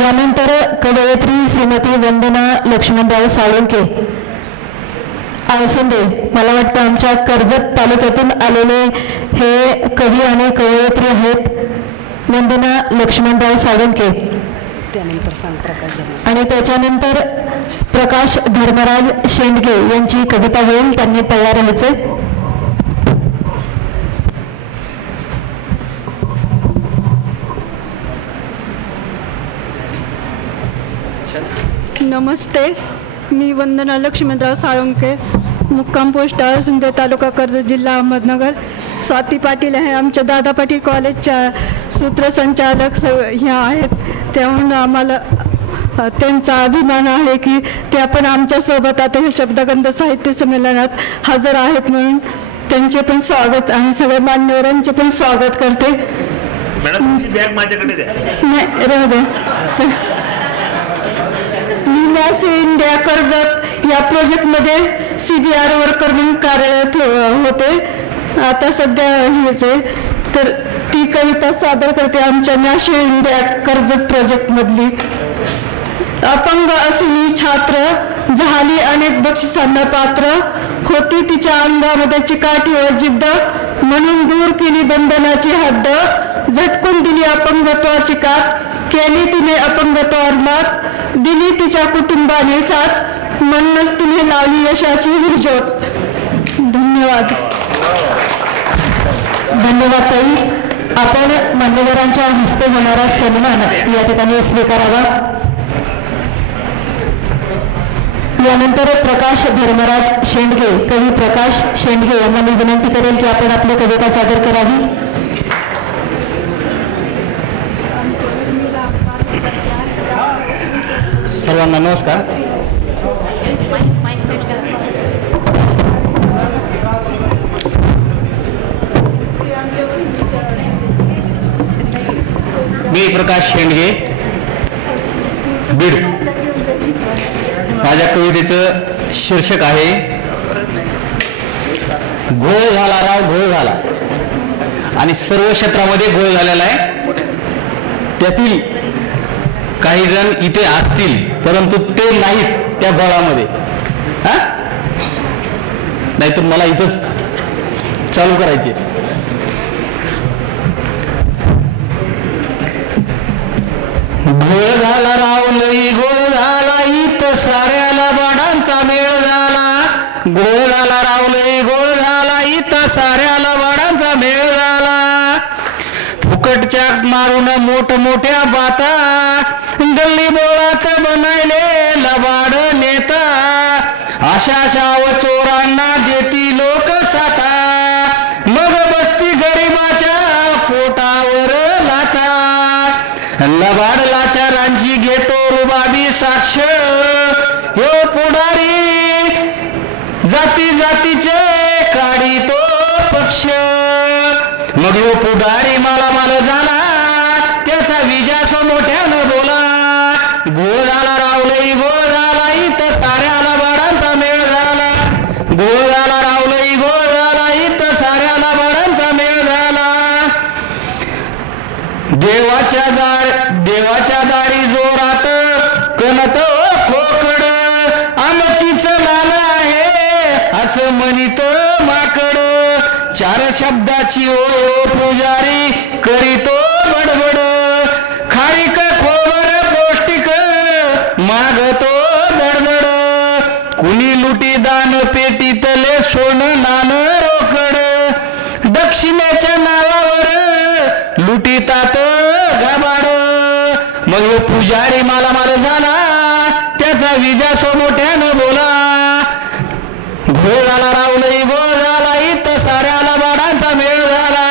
यानंतर कवयित्री श्रीमती वंदना लक्ष्मणराव साळुंके आळसुंदे. मला वाटतं आमच्या कर्जत तालुक्यातून आलेले हे कवी आणि कवयित्री आहेत वंदना लक्ष्मणराव साळुंके. आणि त्याच्यानंतर प्रकाश धर्मराज शेंडगे यांची कविता होईल. त्यांनी तयार राहायचे. नमस्ते, मी वंदना लक्ष्मणराव साळुंके, मुक्काम पोस्ट आळसुंदे, तालुका कर्जत, जिल्हा अहमदनगर. स्वाती पाटील आहे आमच्या दादा पाटील कॉलेजच्या सूत्रसंचालक ह्या आहेत. त्याहून आम्हाला त्यांचा अभिमान आहे की त्या पण आमच्यासोबत आता हे शब्दगंध साहित्य संमेलनात हजर आहेत, म्हणून त्यांचे पण स्वागत आणि सगळ्या मान्यवरांचे पण स्वागत करते. मॅडम तुमची बॅग माझ्याकडे द्या. नाही राहू दे. मी नॅश इंडिया कर्जत या प्रोजेक्टमध्ये CBR वर्कर म्हणून कार्यरत होते. आता सध्या हेच आहे, तर ती कविता सादर करते आमच्या नॅशनल इंडिया कर्जत प्रोजेक्टमधली. अपंग असली छात्र झाली अनेक बक्षिसांना पात्र, होती तिच्या अंगामध्ये चिकाटी व जिद्द, म्हणून दूर केली बंधनाची हद्द, झटकून दिली अपंगत्वाची कात, केली तिने अपंगत्वावर मात, दिली तिच्या कुटुंबाने साथ, म्हणूनच तिने लावली यशाची ही ज्योत. धन्यवाद. धन्यवाद ताई. आपण मान्यवरांच्या हस्ते होणारा सन्मान या ठिकाणी स्वीकारावा. यानंतर प्रकाश धर्मराज शेंडगे, कवी प्रकाश शेंडगे यांना मी विनंती करेल की आपण आपली कविता सादर करावी. सर्वांना नमस्कार. मी प्रकाश शेंडगे, बीड. माझ्या कवितेचं शीर्षक आहे घोळ झाला राव घोळ झाला. आणि सर्व क्षेत्रामध्ये घोळ झालेला आहे. त्यातील काही जण इथे असतील परंतु ते नाहीत त्या घोळामध्ये. नाहीतर मला इथंच चालू करायचे. घोळ झाला राव लई घोळ झाला, इथं साऱ्याला बाडांचा मेळ झाला. घोळ झाला राव लई घोळ झाला, इथं साऱ्याला बाडांचा मेळ झाला. फुकटच्या मारून मोठमोठ्या बाता, गल्ली बोळात बनायले लबाड नेता, अशा शाव चोरांना देती लोक साता, मग बसती गरिबाच्या पोटावर लाथा. लबाड लाचारांची घेतो रुबाबी साक्ष, हो पुढारी जाती जातीचे काढी तो पक्ष. मग हो पुढारी मालामाल झाला, त्याचा विजास मोठ्यानं बोला. घोळ झाला रावलई घोळ झाला, इथं साऱ्याला बाडांचा मेळ झाला. घोळ झाला रावलई घोळ झाला, इथं साऱ्याला बाडांचा मेळ झाला. देवाच्या दारी जोरात कणत खोकड, आमचीच लाल आहे असं म्हणित माकड. चार शब्दाची ओ पुजारी करीतो बडबड, खारीक खोबर पौष्टिक मागतो दडदड. कुणी लुटी दान पेटीतले सोनं नाणं रोकड, दक्षिणेच्या नावावर लुटीतात गाबाड. मग पुजारी मालामाल झाला, त्याचा विजास मोठ्यानं बोला. घोळ झाला रावलई घोळ झाला, इथं साऱ्याला बाडांचा मेळ झाला.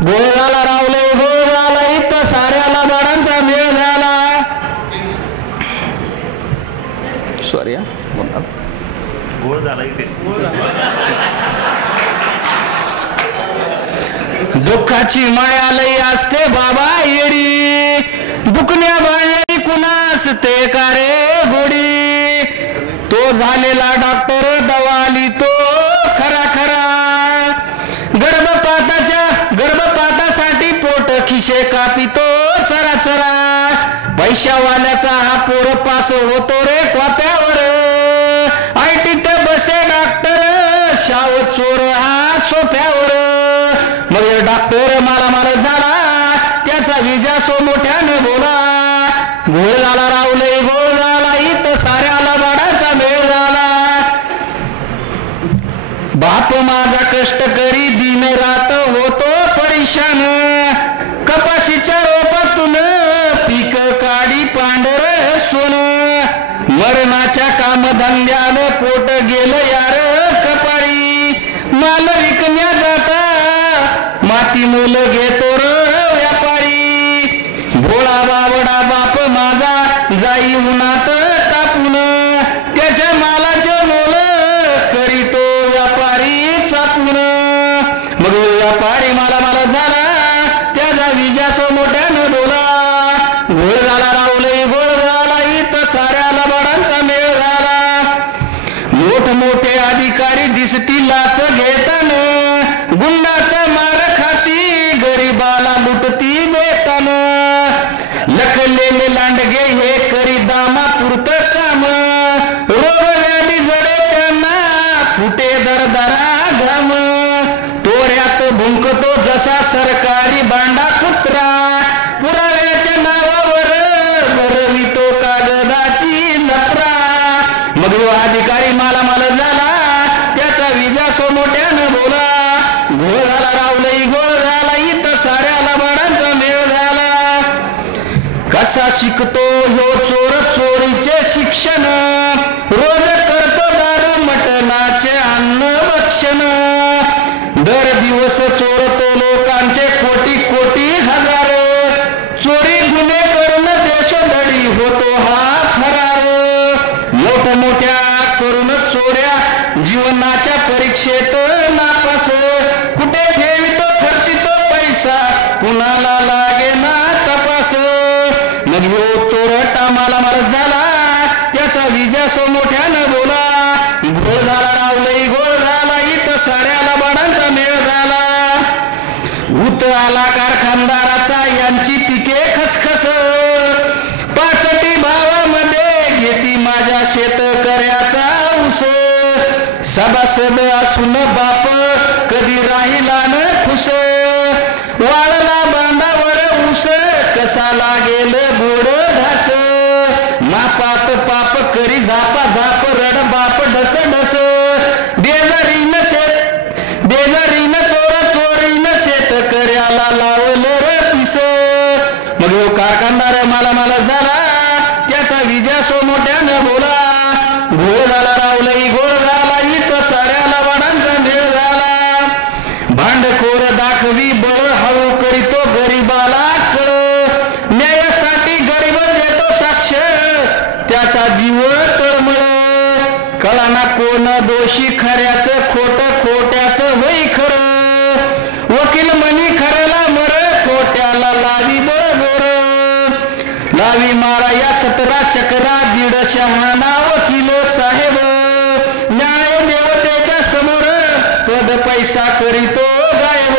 घोळ झाला रावलई घोळ झाला, इथं साऱ्याला बाडांचा मेळ झाला. सॉरी घोळ झाला इथे. दुःखाची माया लई असते बाबा येडी, दुखण्या बाळी कुणास ते कारे गोडी. तो झालेला डॉक्टर दवाली तो खरा खरा, गर्भपातासाठी पोट खिशे कापितो चरा चरा. पैशावाल्याचा हा पोर पास होतो रे क्वाप्यावर, आयटीत बसे डॉक्टर, शाव चोर हा सोप्यावर. मग डॉक्टर माला झाला, त्याचा विजासो मोठ्यानं बोला. गोळ झाला रावलई गोळ झाला, इथं साऱ्याला बाडाचा मेळ झाला. बाप माझा कष्ट करी दिन रात होतो परेशान, कपाशीच्या रोपातून पीक काढी पांढर सोन. मरणाच्या कामधंद्यानं पोट गेलं यार कपाळी, माल विकण्या जाता माती मोल घेतो र व्यापारी. भोळा बावडा बाप माझा जाई उन्हात तापून, त्याच्या मालाचे मोल करीतो व्यापारी चापून. मग व्यापारी मला झाला, त्याचा विजास मोठ्यानं बोला. गोळ झाला रावलई गोळ झाला, इथं साऱ्याला बाडांचा मेळ झाला. मोठमोठे अधिकारी दिसतील लाच घेताना, गुंडाचा मार खाती गरीबाला लुटती बेताना. लखलेले लांडगे हे करी दामा पुरतं काम, रोग व्याधी जडे त्यांना फुटे दरदरा घाम. तोऱ्यात भुंकतो जसा सरकारी बांडा कुत्रा, पुराव्याच्या नावावर बरवितो कागदाची जत्रा. मग अधिकारी माला झाला, त्याचा विजासो मोठ्यानं बोला. गोळ झाला रावलई गोळ झाला, इथं साऱ्याला बाडांचा मेळ झाला. कसा शिकतो ह्यो चोर चोरीचे शिक्षण, रोज करतो दारू मटणाचे अन्न भक्षण. दर दिवस चोरतो लोकांचे कोटी कोटी हजार, चोरी गुन्हे करून देशोधडी होतो हा फरार. मोठमोठ्या करून चोऱ्या जीवनाच्या परीक्षेत नापास, कुठे ठेवितो खर्चितो पैसा कुणाला लागे ना तपास. मग यो चोरटा मला झाला, त्याचा विजास मोठ्यानं बोला. गोळ झाला रावलई गोळ झाला, इथं साऱ्याला बाडांचा मेळ झाला. भूत आला कारखानदाराचा यांची पिके खसखस, पाचटी भावामध्ये घेती माझ्या शेतकऱ्याचा ऊस. सभासद असून बाप कधी राहिला न खुश, वाळला बांधावर ऊस कसा लागेल गोड घास. मापात पाप करी झापा झाप रड बाप ढस ढस, बेजारीनं चोर चोरीनं शेतकऱ्याला लावलं रे पिस. मग कारखानदार मला झाला, त्याचा विजासो मोठ्यानं बोला. गोळ झाला रावलई गोळ झाला, इथं साऱ्याला वाडांचा मेळ झाला. भांडखोर दाखवी बळ हळू करीतो गरीबाला कळ, न्यायासाठी गरीब देतो साक्ष त्याचा जीव तळमळ. कळाना कोण दोषी खऱ्याचं खोट खोट्याचं होई खरं, वकील म्हणी खऱ्याला मर खोट्याला लावी बरोबर. लावी मारा या 17 चक्रा 1.5 शहाणा वकील साहेब, न्याय देवतेच्या समोर पद पैसा करीतो गायब.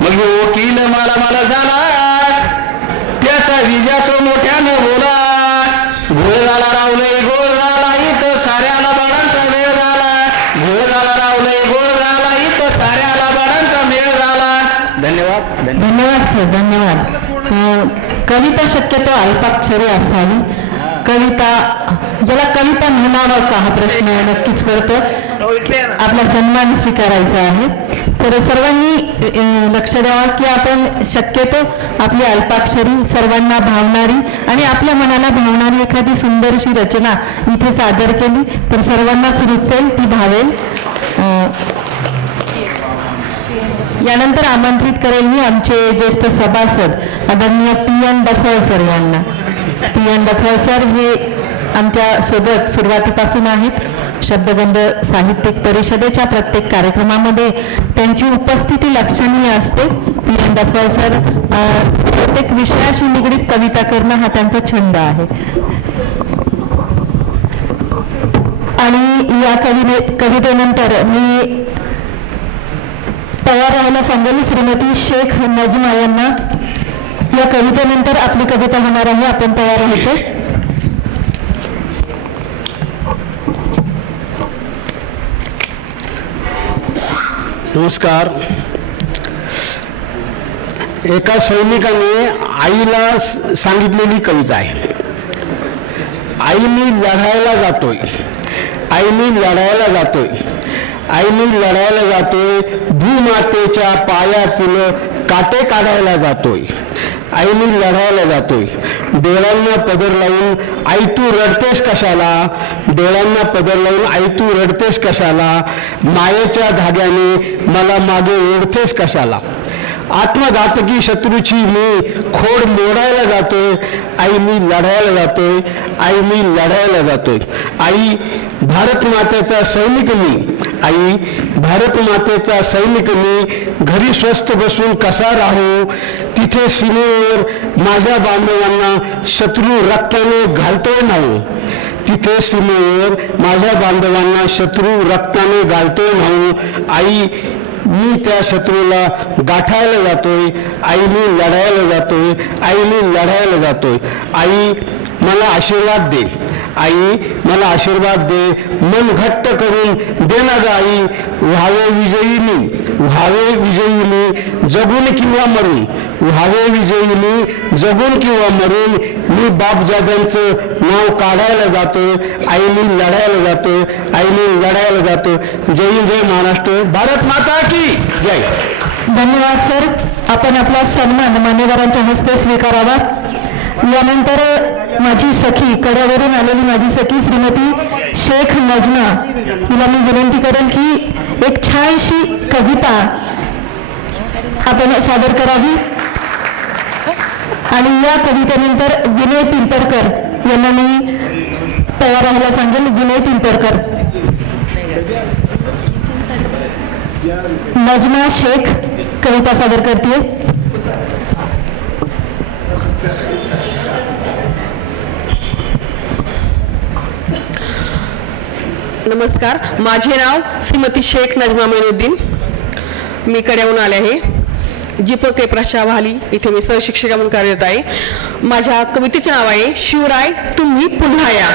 मग वकील मला झाला, त्याचा विजास मोठ्यानं बोला. गोळ झाला रावलई गोळ झाला, इथं साऱ्याला बाडांचा मेळ झाला. गोळ झाला रावलई गोळ झाला, इथं साऱ्याला बाडांचा मेळ झाला. धन्यवाद. धन्यवाद सर, धन्यवाद. कविता शक्यतो अल्पाक्षरी असावी. कविता ज्याला कविता म्हणावं का हा प्रश्न नक्कीच पडतो. आपला सन्मान स्वीकारायचा आहे. तर सर्वांनी लक्ष द्यावं की आपण शक्यतो आपली अल्पाक्षरी, सर्वांना भावणारी आणि आपल्या मनाला भावणारी एखादी सुंदरशी रचना इथे सादर केली तर सर्वांनाच रुचेल, ती भावेल. यानंतर आमंत्रित करेल मी आमचे ज्येष्ठ सभासद आदरणीय PN डफळ सर यांना. PN डफळ सर हे आमच्या सोबत सुरुवातीपासून आहेत. शब्दगंध साहित्यिक परिषदेच्या प्रत्येक कार्यक्रमामध्ये त्यांची उपस्थिती लक्षणीय असते. PN डफळ सर प्रत्येक विषयाशी निगडीत कविता करणं हा त्यांचा छंद आहे. आणि या कवितेनंतर मी तयार राहायला सांगेल श्रीमती शेख नजमा यांना. या कवितेनंतर आपली कविता होणार आहे. आपण तयार व्हायचं. नमस्कार. एका सैनिकाने आईला सांगितलेली कविता आहे. आई मी लढायला जातोय, आई मी लढायला जातोय, आई मी लढायला जातोय, भूमातेच्या पायातील काटे काढायला जातोय, आई मी लढायला जातोय. डोळ्यांना पदर लावून आई तू रडतेस कशाला, डोळ्यांना पदर लावून आई तू रडतेस कशाला, मायेच्या धाग्याने मला मागे ओढतेस कशाला. आत्मघातकी शत्रूची मी खोड मोडायला जातोय, आई मी लढायला जातोय, आई मी लढायला जातोय. आई भारत मातेचा सैनिक मी, आई भारत मातेचा सैनिक मी, घरी स्वस्थ बसून कसा राहू, तिथे सीमेवर माझ्या बांधवांना शत्रू रक्ताने घालतोय नाऊ, तिथे सीमेवर माझ्या बांधवांना शत्रू रक्ताने घालतोय नाऊ. आई मी त्या शत्रूला गाठायला जातोय, आई मी लढायला जातोय, आई मी लढायला जातोय. आई मला आशीर्वाद दे, आई मला आशीर्वाद दे, मन घट्ट करून दे ना ग आई. व्हावे विजयी मी, व्हावे विजयी मी, जगून किंवा मरून, व्हावे विजयी मी, जगून किंवा मरून. मी बापजाद्यांचं नाव काढायला जातोय, आई मी लढायला जातोय, आई मी लढायला जातोय. जय जय महाराष्ट्र, भारत माता की जय. धन्यवाद सर. आपण आपला सन्मान मान्यवरांच्या हस्ते स्वीकारावा. यानंतर माझी सखी, कड्यावरून आलेली माझी सखी श्रीमती शेख नजमा, हिला मी विनंती करेन की एक छानशी कविता आपण सादर करावी. आणि या कवितेनंतर विनय पिंपरकर यांना मी तयार राहायला सांगेन. विनय पिंपरकर. नजमा शेख कविता सादर करते. नमस्कार. माझे नाव श्रीमती शेख नजमा मोइनुद्दीन. मी कड्याहून आले आहे. जीपके प्रशावाली इथे मी सहशिक्षिका म्हणून कार्यरत आहे. माझ्या कवितेचे नाव आहे शिवराय तुम्ही पुन्हा या.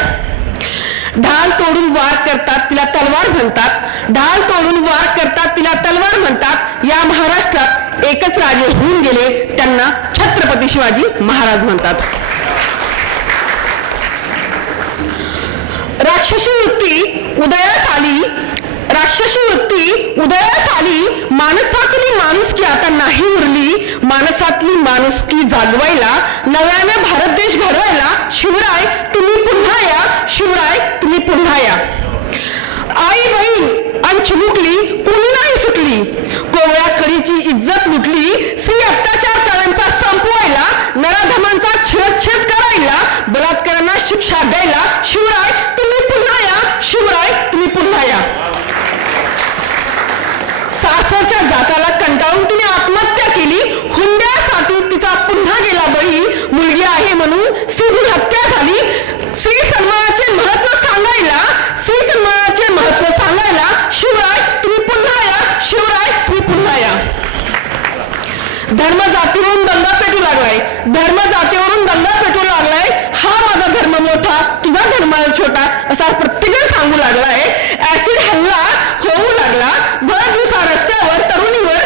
ढाल तोडून वार करतात तिला तलवार म्हणतात, ढाल तोडून वार करतात तिला तलवार म्हणतात. या महाराष्ट्रात एकच राजे होऊन गेले, त्यांना छत्रपती शिवाजी महाराज म्हणतात. राक्षसी वृत्ती उदयास आली, राक्षसी वृत्ती उदयास आली, माणसातली माणुसकी आता नाही उरली. माणसातली माणुसकी जागवायला, नव्याने भारत देश घडवायला शिवराय तुम्ही पुन्हा या, शिवराय तुम्ही पुन्हा या. आई बहीण अंश लुटली कोणी नाही सुटली, कोवळ्या कडीची इज्जत लुटली. स्त्री अत्याचार करांचा संपवायला, नराधमांचा छेद करायला, बलात्कारांना शिक्षा द्यायला शिवराय तुम्ही पुन्हा या, शिवराय तुम्ही पुन्हा या. सासरच्या जाचाला कंटाळून तिने आत्महत्या केली, हुंड्यासाठी तिचा पुन्हा गेला बळी. मुलगी आहे म्हणून स्त्री हत्या झाली. स्त्री सन्मानाचे महत्व सांगायला, स्त्री सन्मानाचे महत्व सांगायला शिवराय तुम्ही पुन्हा या, शिवराय तुम्ही पुन्हा या. धर्म जातीवरून दंगा पेटू लागलाय, धर्म जातीवरून दंगा पेटू लागलाय. हा माझा धर्म मोठा, तुझा धर्म छोटा, असा प्रत्येक सांगू लागलाय. ऍसिड हल्ला होऊ लागला, भर दिवसा रस्त्यावर तरुणीवर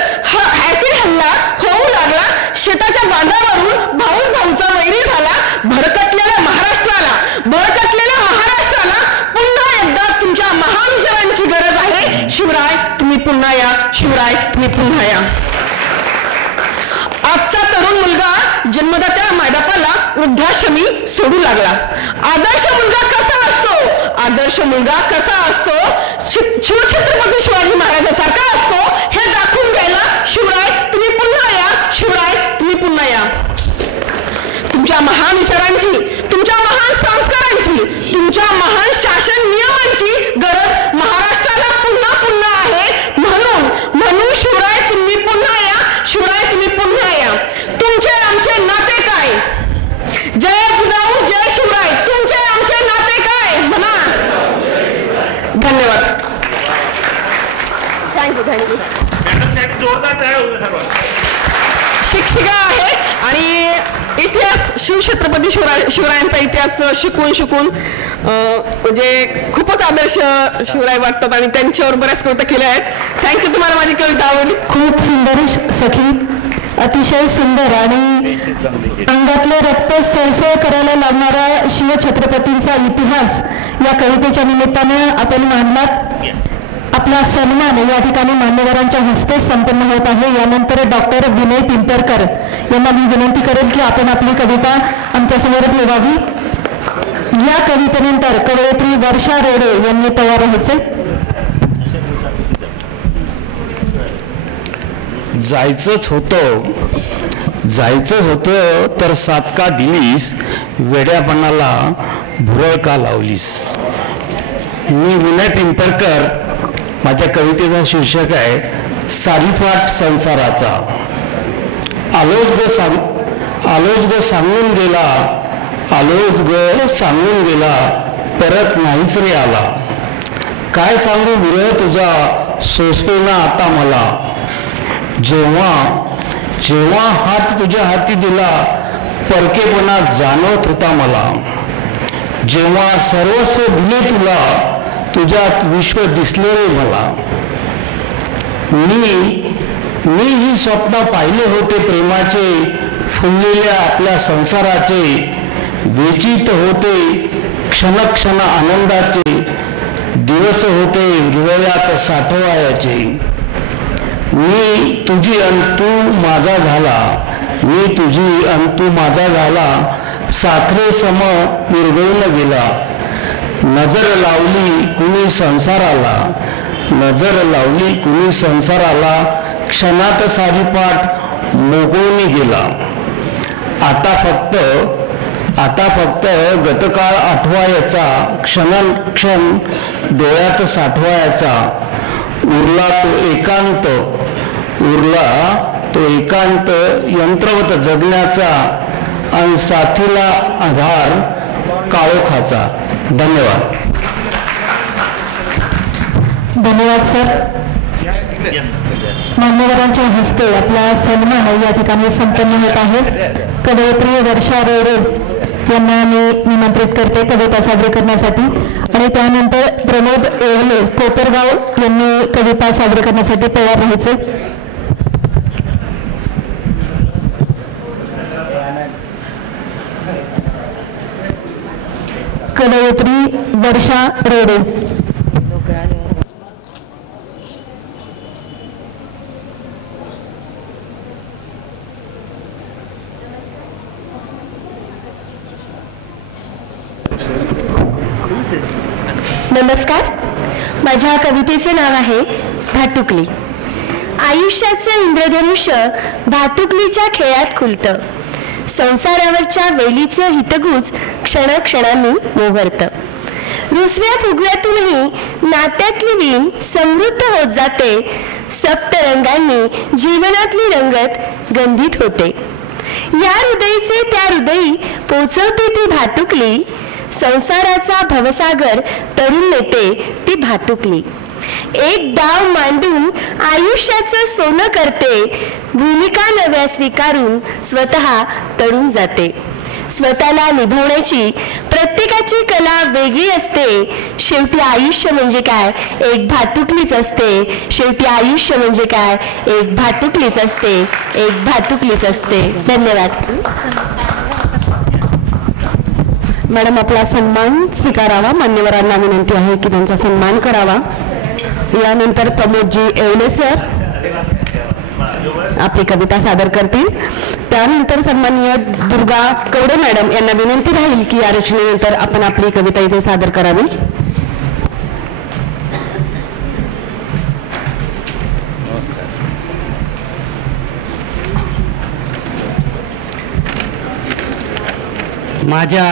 ऍसिड हल्ला होऊ लागला. शेताच्या बांधावरून भाऊचा वैरी झाला. भरकटलेल्या महाराष्ट्राला, भरकटलेल्या महाराष्ट्राला पुन्हा एकदा तुमच्या महान विचारांची गरज आहे. शिवराय तुम्ही पुन्हा या, शिवराय तुम्ही पुन्हा या. आजचा तरुण मुलगा जन्मदात्या मायबापाला वृद्धाश्रमी सोडू लागला. आदर्श मुलगा कसा असतो, आदर्श मुलगा कसा असतो, शिवछत्रपती शिवाजी महाराजांसारखा असतो हे दाखवून द्यायला शिवराय तुम्ही पुन्हा या, शिवराय तुम्ही पुन्हा या. तुमच्या महान विचारांची, तुमच्या महान संस्कारांची, तुमच्या महान शासन नियमांची गरज महाराष्ट्राला पुन्हा पुन्हा आहे. म्हणून शिवराय तुम्ही पुन्हा या, शिवराय तुम्ही पुन्हा या. तुमचे आमचे नाते काय, जय जिजाऊ जय शिवराय, तुमचे आमचे नाते काय म्हणा. धन्यवाद. थँक्यू. जोरदार तयार होते सर्व. शिक्षिका आहे आणि इतिहास शिवछत्रपती शिवरायांचा इतिहास शिकून म्हणजे खूपच आदर्श शिवराय वाटतात आणि त्यांच्यावर बऱ्याच कविता केल्या आहेत. थँक्यू. तुम्हाला माझी कविता आवडली? खूप सुंदर सखी, अतिशय सुंदर आणि अंगातले रक्त सळसळ करायला लावणारा शिवछत्रपतींचा इतिहास या कवितेच्या निमित्तानं आपण मांडलात. आपला सन्मान या ठिकाणी मान्यवरांच्या हस्ते संपन्न होत आहे. यानंतर डॉक्टर विनय पिंपरकर यांना मी विनंती करेल की आपण आपली कविता आमच्यासमोर ठेवावी. या कवितेनंतर कवयित्री वर्षा रोडे यांनी तयार व्हायचे. जायचंच होतं तर सात का दिलीस, वेड्यापणाला भुरळ का लावलीस. मी विनय पिंपरकर. माझ्या कवितेचा शीर्षक आहे सारीफाट संसाराचा. आलोच ग सांगून गेला, परत नाहीच रे आला. काय सांगू विरह तुझा सोसवेना आता मला. जेव्हा हात तुझ्या हाती दिला, परकेपणा जाणवत होता मला. जेव्हा सर्वस्व दिले तुला, तुझ्यात विश्व दिसले रे मला. मी ही स्वप्न पाहिले होते प्रेमाचे, फुललेल्या आपल्या संसाराचे. वेचित होते क्षण आनंदाचे, दिवस होते हृदयात साठवायचे. मी तुझी अंतू माझा झाला, साखरे सम विरघळून गेला. नजर लावली कुणी संसाराला, क्षणात सारीपाट मोकळून गेला. आता फक्त गतकाळ आठवायचा, क्षण डोळ्यात साठवायचा. उरला तो एकांत यंत्रवत जगण्याचा, आणि साथीला आधार काळोखाचा. धन्यवाद. धन्यवाद सर. मान्यवरांच्या हस्ते आपला सन्मान या ठिकाणी संपन्न होत आहे. कवयित्री वर्षा रोडे यांना मी निमंत्रित करते कविता सादर करण्यासाठी, आणि त्यानंतर प्रमोद येवले कोपरगाव यांनी कविता सादर करण्यासाठी तयार व्हायचे. कवयित्री वर्षा रोडे. नमस्कार. माझ्या कवितेचे नाव आहे भातुकली. आयुष्याचं इंद्रधनुष्य भातुकलीच्या खेळात खुलतं. संसारावरच्या वेलीचं हितगुज क्षणाक्षणांनी मोहरतं. रुसव्या फुगव्यातूनही नात्यातली वीण समृद्ध होत जाते. सप्तरंगांनी जीवनातली रंगत गंधित होते. या हृदयीचे त्या हृदयी पोचवते ती भातुकली. संसाराचा भवसागर तरुण नेते ती भातुकली. एक डाव मांडून आयुष्याचं सोनं करते. भूमिका नव्या स्वीकारून स्वतः तरुण जाते. स्वतःला निभवण्याची प्रत्येकाची कला वेगळी असते. शेवटी आयुष्य म्हणजे काय, एक भातुकलीच असते. शेवटी आयुष्य म्हणजे काय, एक भातुकलीच असते. एक भातुकलीच असते. धन्यवाद. मॅडम, आपला सन्मान स्वीकारावा. मान्यवरांना विनंती आहे की त्यांचा सन्मान करावा. यानंतर प्रमोदजी येवले सर आपली कविता सादर करतील. त्यानंतर सन्माननीय दुर्गा कवडे मॅडम यांना विनंती राहील की या रचनेनंतर आपण आपली कविता इथे सादर करावी. माझ्या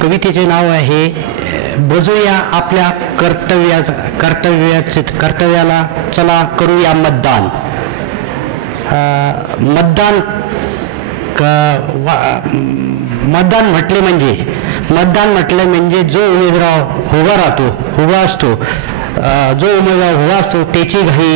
कवितेचे नाव आहे बजूया आपल्या कर्तव्याला चला करूया मतदान. मतदान म्हटले म्हणजे जो उमेदवार उभा असतो त्याची घाई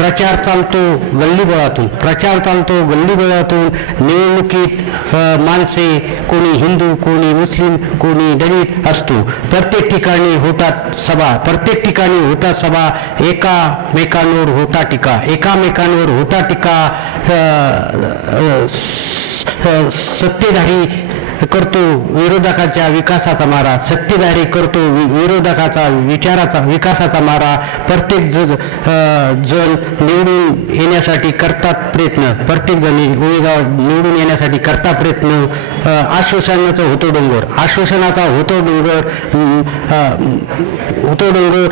प्रचार चालतो गल्लीबोळातून, प्रचार चालतो गल्लीबोळातून. निवडणुकीत माणसे कोणी हिंदू, कोणी मुस्लिम, कोणी दलित असतो. प्रत्येक ठिकाणी होतात सभा, प्रत्येक ठिकाणी होतात सभा. एकामेकांवर होता टीका, एकामेकांवर होता टीका. सत्तेधारी करतो विरोधकाच्या विकासाचा मारा, सत्तेधारी करतो विरोधकाचा विकासाचा मारा. प्रत्येक जण निवडून येण्यासाठी करतात प्रयत्न, प्रत्येक जण उमेदवार निवडून येण्यासाठी करतात प्रयत्न. आश्वासनाचा होतो डोंगर, आश्वासनाचा होतो डोंगर,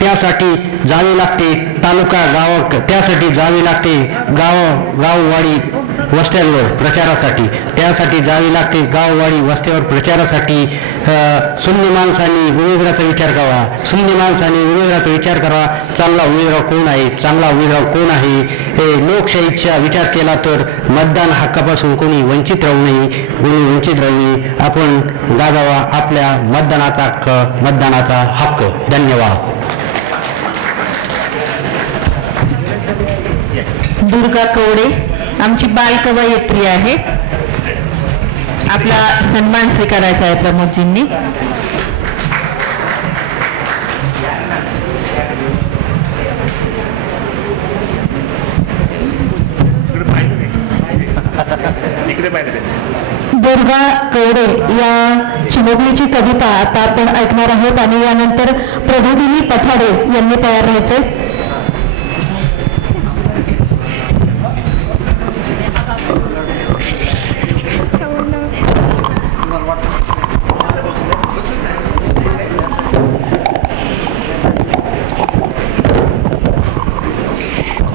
त्यासाठी जावे लागते तालुका गाव, त्यासाठी जावे लागते गाववाडी वस्त्यांवर प्रचारासाठी, त्यासाठी जावे लागते गाववाडी वस्त्यावर प्रचारासाठी. शून्य माणसांनी उमेदवाराचा विचार करावा, शून्य माणसांनी उमेदवाराचा विचार करावा. चांगला उमेदवार कोण आहे, चांगला उमेदवार कोण आहे. लोकशाहीचा विचार केला तर मतदान हक्कापासून कोणी वंचित राहू नये, कोणी वंचित राहू नये. आपण गाजावा आपल्या मतदानाचा हक्क. धन्यवाद. दुर्गा कवडे आमची बालकवयित्री आहे, आपला सन्मान स्वीकारायचा आहे प्रमोदजींनी. दुर्गा कवडे या चिमुकलीची कविता आता आपण ऐकणार आहोत आणि यानंतर प्रभुदिनी पठाडे यांनी तयार व्हायचे.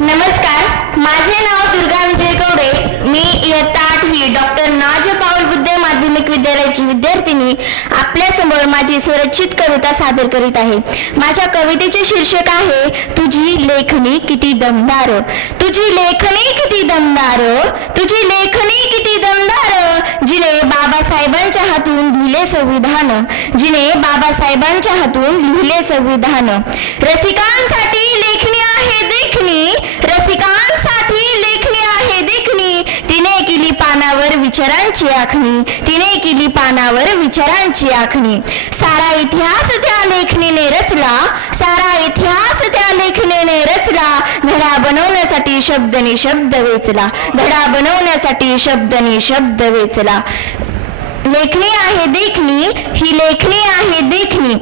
नमस्कार, माझे नाव दुर्गा विजय कवडे. मी इयत्ता 8वी डॉक्टर नाज पाऊल बुद्धे माध्यमिक विद्यालयाची विद्यार्थिनी आपल्यासमोर माझी स्वरचित कविता सादर करीत आहे. माझ्या कवितेचे शीर्षक आहे तुझी लेखणी किती दमदार. तुझी लेखणी किती दमदार, तुझी लेखणी किती दमदार. जिने बाबासाहेबांच्या हातून लिहिले संविधान, जिने बाबासाहेबांच्या हातून लिहिले संविधान. रसिकांसाठी लेखणी आहे देखणी, रसिकांसाठी लेखणी आहे देखणी. तिने केली पानावर विचारांची आखणी, तिने केली पानावर विचारांची आखणी. सारा इतिहास त्या लेखणीने रचला, सारा इतिहास त्या लेखणीने रचला. धडा बनवण्यासाठी शब्दनी शब्द वेचला, धडा बनवण्यासाठी शब्दनी शब्द वेचला. लेखणी आहे देखणी, ही लेखणी आहे देखणी.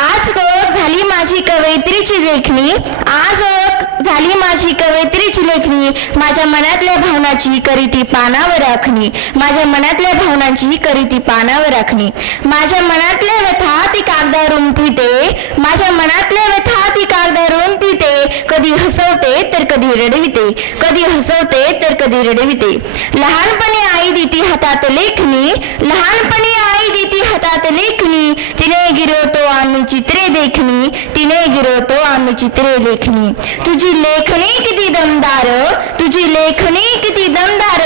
आज ओळख झाली माझी कवयित्रीची लेखणी, आज ओळख झाली माझी कवयित्रीची लेखणी. माझ्या मनातल्या भावनाची करीती पानावर आखणी, माझ्या मनातल्या भावनाची करीती पानावर आखणी. माझ्या मनातल्या व्यथा ती कागदावरून पिते, माझ्या मनातल्या व्यथा ती कागदावरून पिते. कधी हसवते तर कधी रडविते, कधी हसवते तर कधी रडविते. लहानपणी आई देती हातात लेखणी, लहानपणी आई देती हातात लेखणी. तिने गिरवतो आम्ही चित्रे देखणी, तिने गिरवतो आम्ही चित्रे लेखणी. तुझी लेखणी किती दमदार, तुझी लेखणी किती दमदार.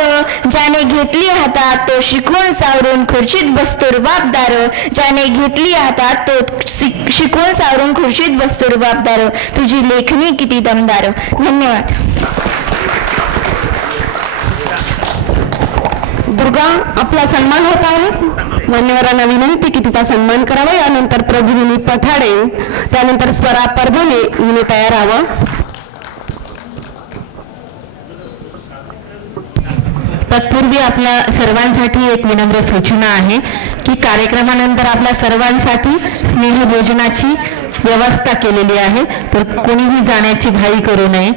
ज्याने घेतली हातात तो शिकवून सावरून खुर्चीत बसतो रुबाबदार, ज्याने घेतली हातात तो शिकवून सावरून खुर्चीत बसतो रुबाबदार. तुझी लेखणी किती दमदार. धन्यवाद. दुर्गा आपला सन्मान होत आहे. मान्यवरांना विनंती की तिचा सन्मान करावा. यानंतर प्रभुदिनी पठाडे, त्यानंतर स्वरा परभणे हिने तयार व्हावं. तत्पूर्वी आपल्या सर्वांसाठी एक विनम्र सूचना आहे की कार्यक्रमानंतर आपल्या सर्वांसाठी स्नेहभोजनाची व्यवस्था केलेली आहे, तर कोणीही जाण्याची घाई करू नये.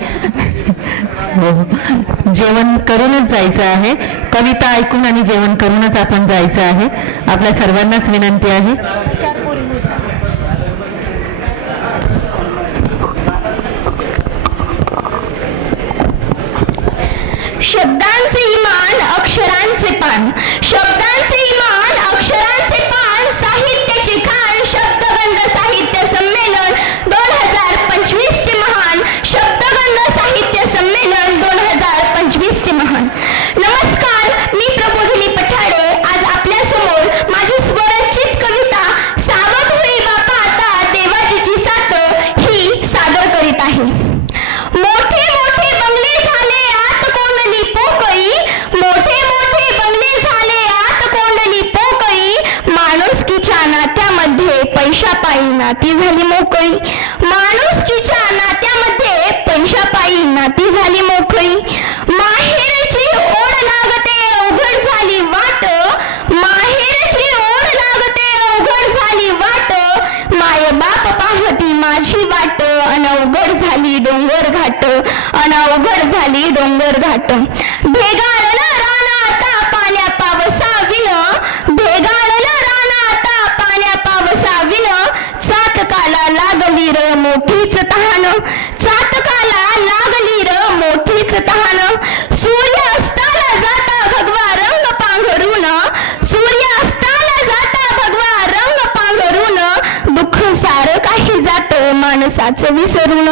जेवण करूनच जायचं आहे, कविता ऐकून आणि जेवण करूनच आपण जायचं आहे. आपल्या सर्वांनाच विनंती आहे. शब्दांचे इमान अक्षरांचे पान, शब्दांचे इमान अक्षरांचे पान. साहित्याची खाण शब्दगंध साहित्य संमेलन 2025 चे महान, शब्दगंध साहित्य संमेलन 2025 चे महान. नमस्कार, मी प्रबोधिनी पठाडे आज आपल्या समोर माझी स्वरचित कविता सावध होई बापा आता देवाजीची साथ ही नाती झाली मोकळी, माणुसकीच्या नात्यामध्ये पैशापायी नाती झाली मोकळी, माहेरची ओढ लागते अवघड झाली वाट, माहेरची ओढ लागते अवघड झाली वाट, माय बाप पाहती माझी वाट, अनवघड झाली डोंगर घाट, अनवघड झाली डोंगर घाट, भेगाळलं रान आता पाण्या पावसाविन, भेगाळलं रान आता पाण्या पावसाविन, चातकाला लागली र मोठीच तहान, चातकाला लागली र मोठीच तहान, सूर्य अस्ताला जाता भगवा रंग पांघरून, सूर्य अस्ताला जाता भगवा रंग पांघरून, दुःख सारं काही जातं माणसाचं विसरून,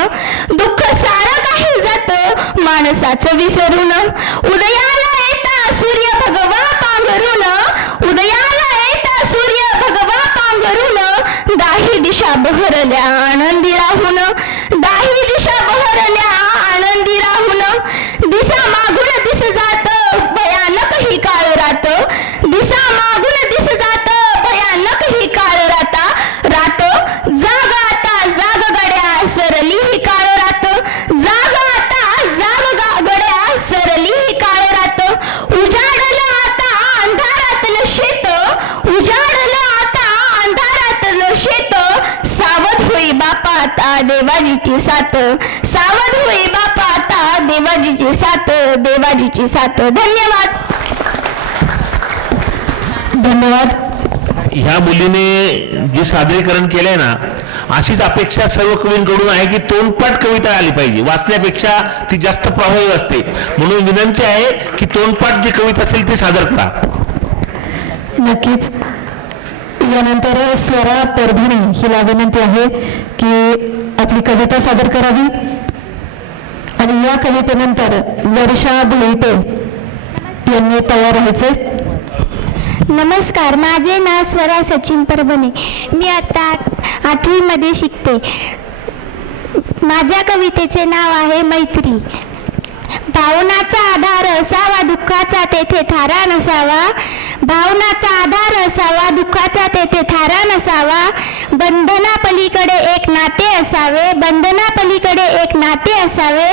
दुःख सारं काही जातं माणसाचं विसरून, उदयाला येता सूर्य भगवा पांघरून, उदयाला येता सूर्य भगवा पांघरून, दाही दिशा बहरल्या आनंदी राहून, दाही दिशा बहरल्या आनंदी राहून, दिसा मागून दिस जात भयानक ही काळ रात, दिसा मागून दिस जात भयानक ही काळ राता, रात जाग आता जाग गड्या सरली ही काळ रात, जाग आता जाग गड्या सरली ही काळ रात, उजाडलं आता अंधारातलं शेत, उजाडलं आता अंधारातलं शेत, सावध होई बापा आता देवाजीची साथ, सावध होई बापा आता देवाजीची साथ, देवाजीची साथ. धन्यवाद. धन्यवाद. ह्या मुलीने जे सादरीकरण केलंय ना, अशीच अपेक्षा सर्व कवींकडून आहे की तोंडपाठ कविता आली पाहिजे, वाचण्यापेक्षा ती जास्त प्रभावी असते. म्हणून विनंती आहे की तोंडपाठ जी कविता असेल ती सादर करा. नक्कीच. यानंतर स्वरा परभणी हिला विनंती आहे की आपली कविता सादर करावी आणि या कवितेनंतर वर्षा भोईटे यांनी तयार व्हायचे. नमस्कार, माझे नाव स्वरा सचिन परभणे. मी आता 8वी मध्ये शिकते. माझ्या कवितेचे नाव आहे मैत्री. भावनाचा आधार असावा दुःखाचा तेथे थारा नसावा, भावनाचा आधार असावा दुःखाचा तेथे थारा नसावा, बंधना पलीकडे एक नाते असावे, बंधना पलीकडे एक नाते असावे,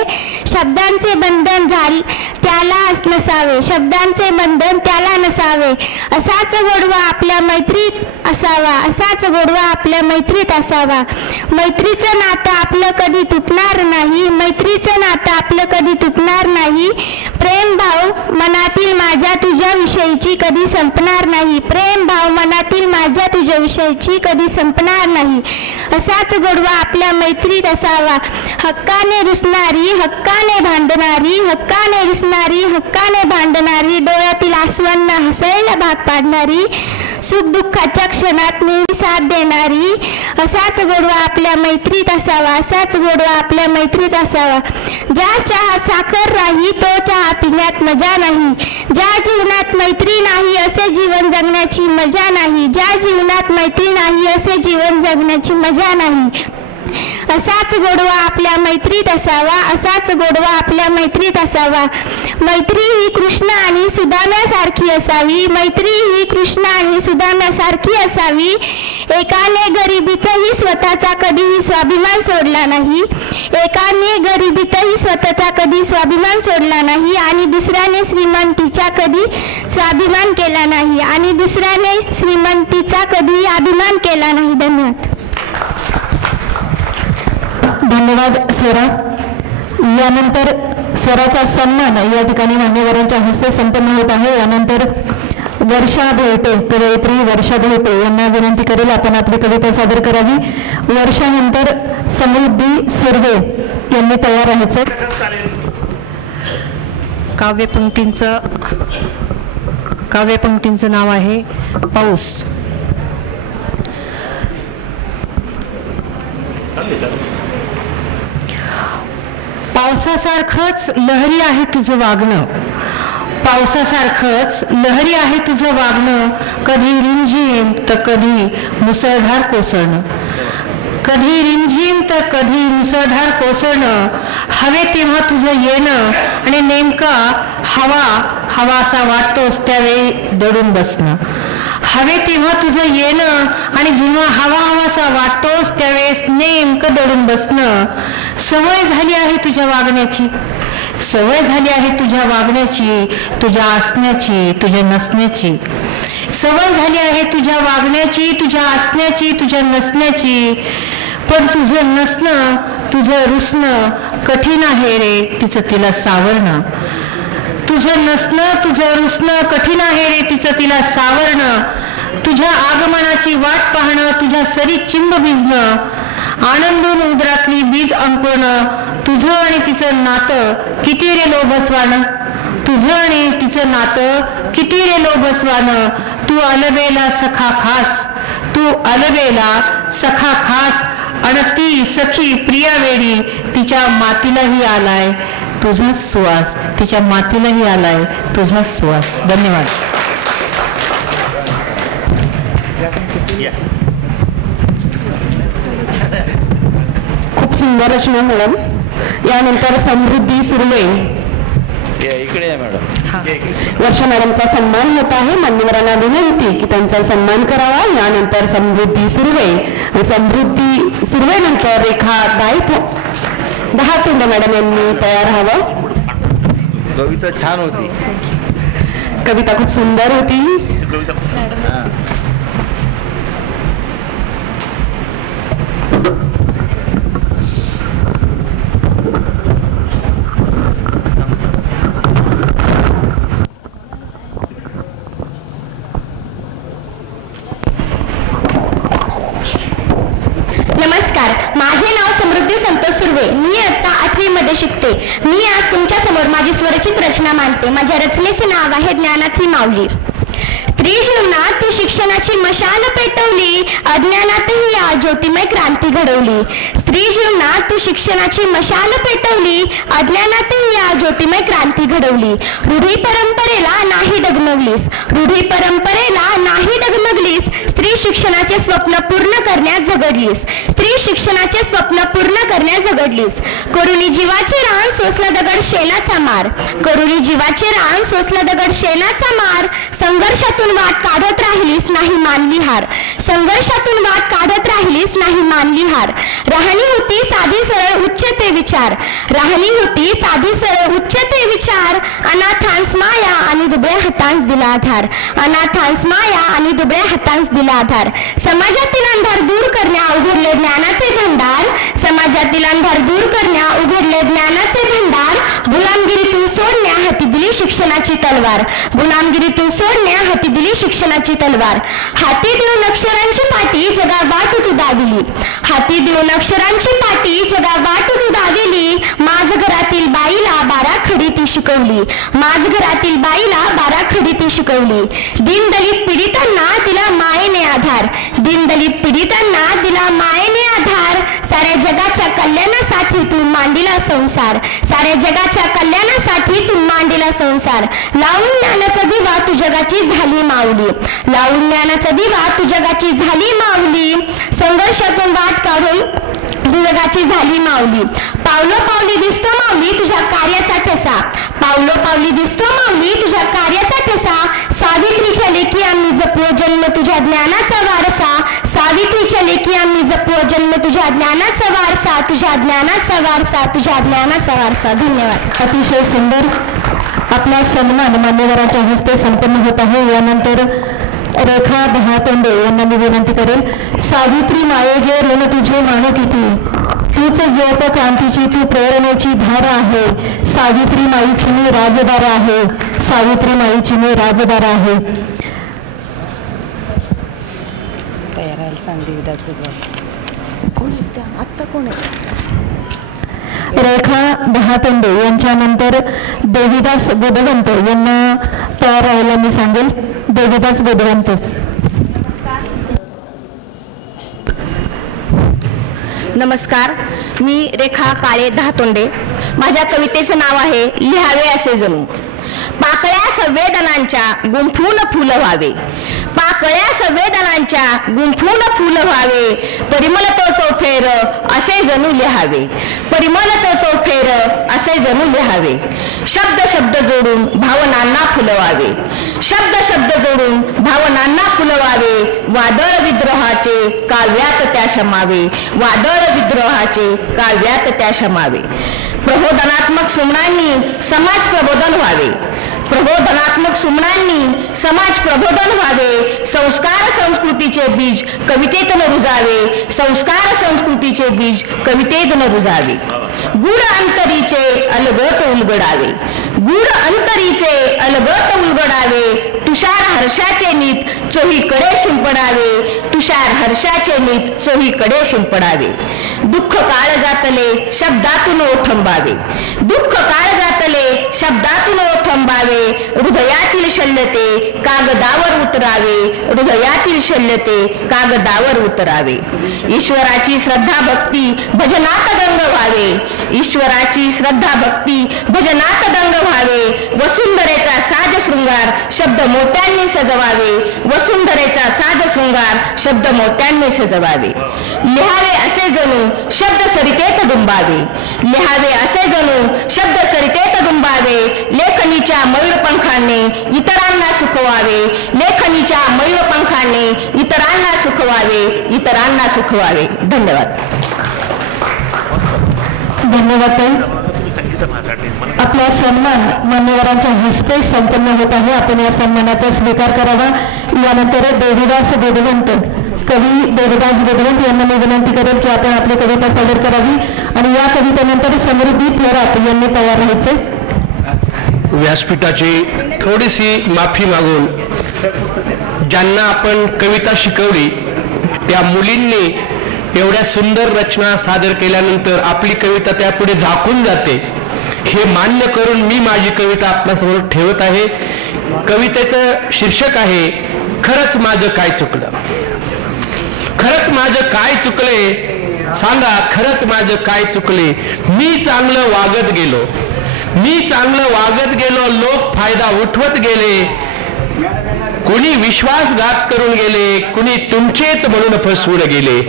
शब्दांचे बंधन त्याला नसावे, शब्दांचे बंधन त्याला नसावे, असाच गोडवा आपल्या मैत्रीत असावा, असाच गोडवा आपल्या मैत्रीत असावा, मैत्रीचं नातं आपलं कधी तुटणार नाही, मैत्रीचं नातं आपलं कधी तुटणार नाही, प्रेम भाव मनातील माझ्या तुझ्या विषयीची कधी संपणार नाही, प्रेम भाव मनातील माझ्या तुझ्या विषयीची कधी संपणार नाही, असाच गोडवा आपल्या मैत्रीत असावा, हक्काने रुसणारी हक्काने भांडणारी, हक्काने रुसणारी हक्काने भांडणारी, डोळ्यातील आसवंन हसायला भाग पाडणारी, सुख दुःखाच्या क्षणात नेहमी साथ देणारी, असाच गोडवा आपल्या मैत्रीत असावा, असाच गोडवा आपल्या मैत्रीत असावा, ज्या चहात साखर नाही तो चहा पिण्यात मजा नाही, ज्या जीवनात मैत्री नाही असे जीवन जगण्याची मजा नाही, ज्या जीवनात मैत्री नाही असे जीवन जगण्याची मजा नाही, असाच गोडवा आपल्या मैत्रीत असावा, असाच गोडवा आपल्या मैत्रीत असावा, मैत्री ही कृष्ण आणि सुदाम्यासारखी असावी, मैत्री ही कृष्ण आणि सुदाम्यासारखी असावी, एकाने गरिबीतही स्वतःचा कधीही स्वाभिमान सोडला नाही, एकाने गरिबीतही स्वतःचा कधी स्वाभिमान सोडला नाही आणि दुसऱ्याने श्रीमंतीचा कधी स्वाभिमान केला नाही आणि दुसऱ्याने श्रीमंतीचा कधी अभिमान केला नाही. धन्यवाद. धन्यवाद स्वरा. यानंतर स्वराचा सन्मान या ठिकाणी मान्यवरांच्या हस्ते संपन्न होत आहे. यानंतर वर्षा भोईटे, कवयित्री वर्षा भोईटे यांना विनंती करेल आपण आपली कविता सादर करावी. वर्षानंतर समृद्धी सुर्वे यांनी तयार राहायचं. काव्यपंक्तींचं नाव आहे पाऊस. पावसासारखंच लहरी आहे तुझं वागणं, पावसासारखंच लहरी आहे तुझं वागणं, कधी रिमझिम तर कधी मुसळधार कोसळणं, कधी रिमझिम तर कधी मुसळधार कोसळणं, हवे तेव्हा तुझं येणं आणि नेमका हवा असा वाटतोस त्यावेळी दडून बसणं, हवे तेव्हा तुझं येणं आणि जेव्हा हवा हवासा वाटतोस त्यावेळेस नेमकं दडून बसणं. सवय झाली आहे तुझ्या वागण्याची, सवय झाली आहे तुझ्या वागण्याची, तुझ्या असण्याची, तुझ्या नसण्याची. सवय झाली आहे तुझ्या वागण्याची, तुझ्या असण्याची, तुझ्या नसण्याची. पण तुझं नसणं, तुझं रुसणं कठीण आहे रे तिचं तिला सावरणं. तुझं नसणं, तुझं रुसणं कठीण आहे रे तिचं तिला सावरणं. तुझ्या आगमनाची वाट पाहणं, तुझ्या सरी चिंब भिजणं, आनंदून उदरातली बीज अंकुरणं. तुझं आणि तिचं नातं किती रे लोभसवानं, तुझं आणि तिचं नातं किती रे लोभसवानं. तू अलबेला सखा खास, तू अलबेला सखा खास, आणि ती सखी प्रिया वेळी तिच्या मातीलाही आलाय तुझाच सुवास, तिच्या मातीलाही आलाय तुझाच सुवास. धन्यवाद. खूप सुंदर रचना मॅडम. यानंतर समृद्धी सुर्वे. इकडे आहे मॅडम. वर्षा मॅडमचा सन्मान होत आहे. मान्यवरांना विनंती की त्यांचा सन्मान करावा. यानंतर समृद्धी सुर्वे. समृद्धी सुर्वे नंतर रेखा दहातोंडे मॅडम यांनी तयार व्हावं. कविता छान होती, कविता खूप सुंदर होती. नमस्कार, माझे नाव समृद्धी संतोष सुर्वे. मी इयत्ता 8वी मध्ये शिकते. मी आज तुमच्या समोर माझी स्वरचित रचना मांडते. माझ्या रचनेचे नाव आहे ज्ञानाची माऊली. स्त्री जीवनात तू शिक्षणाची मशाल पेटवली, अज्ञानातही या ज्योतिमय क्रांती घडवली. स्त्री जीवनात तू शिक्षणाची मशाल पेटवली, अज्ञानातही या ज्योतिमय क्रांती घडवली. रूढी परंपरेला नाही डगमगलीस, रूढी परंपरेला नाही डगमगलीस. स्त्री शिक्षणाचे स्वप्न पूर्ण करण्यात झगडलीस, स्त्री शिक्षणाचे स्वप्न पूर्ण करण्यात झगडलीस. करुणी जीवाचे रान सोसला दगड शेणाचा मार, करुणी जीवाचे रान सोसला दगड शेणाचा मार. संघर्षातून वाट काढत राहिलीस नाही मानली हार, संघर्षातून वाट काढत राहिलीस नाही मानली हार. राहणी होती साधी सरळ उच्च ते विचार, राहणी होती साधी सरळ उच्च ते विचार. अनाथांस माया आणि दुबळ्या हातांस दिला आधार, अनाथांस माया आणि दुबळ्या हातांस दिला आधार. समाजातील अंधार दूर करण्या उघडले ज्ञानाचे भंडार, समाजातील अंधार दूर करण्या उघडले ज्ञानाचे भंडार. गुलामगिरीतून सोडण्या हाती दिली शिक्षणाची तलवार, गुलामगिरीतून सोडण्या हाती दिली शिक्षणाची तलवार. हाती देऊन अक्षरांची पाटी जगा वाट तू दाविली, हाती देऊन अक्षरांची पाटी जगा वाट तू दाविली. माझ घरातील बाईला 12 खडी ती शिकवली, माझ घरातील बाईला 12 खडी ती शिकवली. दीनदलित पीडितांना दिला मायेने आधार, दीनदलित पीडितांना दिला मायेने आधार. साऱ्या जगाच्या कल्याणासाठी तू मांडीला संसार, साऱ्या जगाच्या कल्याणासाठी तू मांडीला संसार. लावून ज्ञानाचा दिवा तू जगाची झाली माऊली, लावून ज्ञानाचा दिवा तू जगाची झाली माऊली. संघर्षातून वाट काढून तू जगाची झाली माऊली. पावलो पावली दिसतो माऊली तुझ्या कार्याचा ठसा, पावलो पावली दिसतो माऊली तुझ्या कार्याचा ठसा. सावित्रीच्या लेखी आम्ही जपलो जन्म तुझ्या ज्ञानाचा वारसा, सावित्रीच्या लेखी आम्ही जपलो जन्म तुझ्या ज्ञानाचा वारसा, तुझ्या ज्ञानाचा वारसा, तुझ्या ज्ञानाचा वारसा. धन्यवाद. अतिशय सुंदर. आपला सन्मान मान्यवरांच्या हस्ते संपन्न होत आहे. यानंतर रेखा दहातोंडे यांना मी विनंती करेल. सावित्री माये गे ऋण तुझे मानो किती, तूच ज्योत क्रांतीची तू प्रेरणेची धारा आहे. सावित्री माईची मी राजदार आहे, सावित्री माईची मी राजदार आहे. रेखा दहातोंडे यांच्यानंतर देवीदास बुधवंत यांना तयार राहायला मी सांगेल. देवीदास बुधवंत. नमस्कार, मी रेखा काळे दहातोंडे. माझ्या कवितेचं नाव आहे लिहावे असे जणू. पाकळ्या संवेदनांच्या गुंफून फुलं व्हावे, पाकळ्या संवेदनांच्या गुंफून फुल व्हावे, परिमल तो चौफेर असे जणू लिहावे, परिमल तो चौफेर असे जणू लिहावे. शब्द शब्द जोडून भावनांना फुलवावे, शब्द शब्द जोडून भावनांना फुलवावे. वादळ विद्रोहाचे काव्यात त्या शमावे, वादळ विद्रोहाचे काव्यात त्या शमावे. प्रबोधनात्मक सुमनांनी समाज प्रबोधन व्हावे, प्रबोधनात्मक सुमनांनी समाज प्रबोधन व्हावे. संस्कार संस्कृतीचे बीज कवितेतून रुजावे, संस्कार संस्कृतीचे बीज कवितेतून रुजावे. गूढ अंतरीचे अलगट उलगडावे, गूढ अंतरीचे अलगट उलगडावे. तुषार हर्षाचे नीत चोहीकडे शिंपडावे, तुषार हर्षाचे नीत चोहीकडे शिंपडावे. दुःख काळ जातले शब्दातून ओठंबावे, दुःख काळ जातले शब्दातून ओठंबावे. हृदयातील शल्यते कागदावर उतरावे, हृदयातील शल्यते कागदावर उतरावे. ईश्वराची श्रद्धा भक्ती भजनात दंग व्हावे, ईश्वराची श्रद्धा भक्ती भजनात दंग व्हावे. वसुंधरेचा साज शृंगार शब्द मोत्यांनी सजवावे, वसुंधरेचा साज शृंगार शब्द मोत्यांनी सजवावे. लिहावे असे जणू शब्द सरितेत दुंबावे, लिहावे असे जणू शब्द सरितेत दुंबावे. लेखनीच्या मयूरपंखाने इतरांना सुखवावे, लेखनीच्या मयूरपंखाने इतरांना सुखवावे, इतरांना सुखवावे. धन्यवाद. धन्यवाद. आपला सन्मान मान्यवरांच्या हस्ते संपन्न होत आहे. आपण या सन्मानाचा स्वीकार करावा. यानंतर देवीदास वेदवंत, कवी देवदास वेदवंत यांना मी विनंती करेन की आपण आपली कविता सादर करावी आणि या कवितेनंतर समृद्धी थोरात यांनी तयार व्हायचे. व्यासपीठाची थोडीशी माफी मागून ज्यांना आपण कविता शिकवली त्या मुलींनी एवढ्या सुंदर रचना सादर केल्यानंतर आपली कविता त्यापुढे झाकून जाते हे मान्य करून मी माझी कविता आपल्यासमोर ठेवत आहे. कवितेचं शीर्षक आहे खरंच माझं काय चुकलं. खरंच माझं काय चुकले सांगा, खरंच माझं काय चुकले. मी चांगलं वागत गेलो, मी चांगलं वागत गेलो, लोक फायदा उठवत गेले, कुणी विश्वासघात करून गेले, कुणी तुमचेच म्हणून फसवून गेले,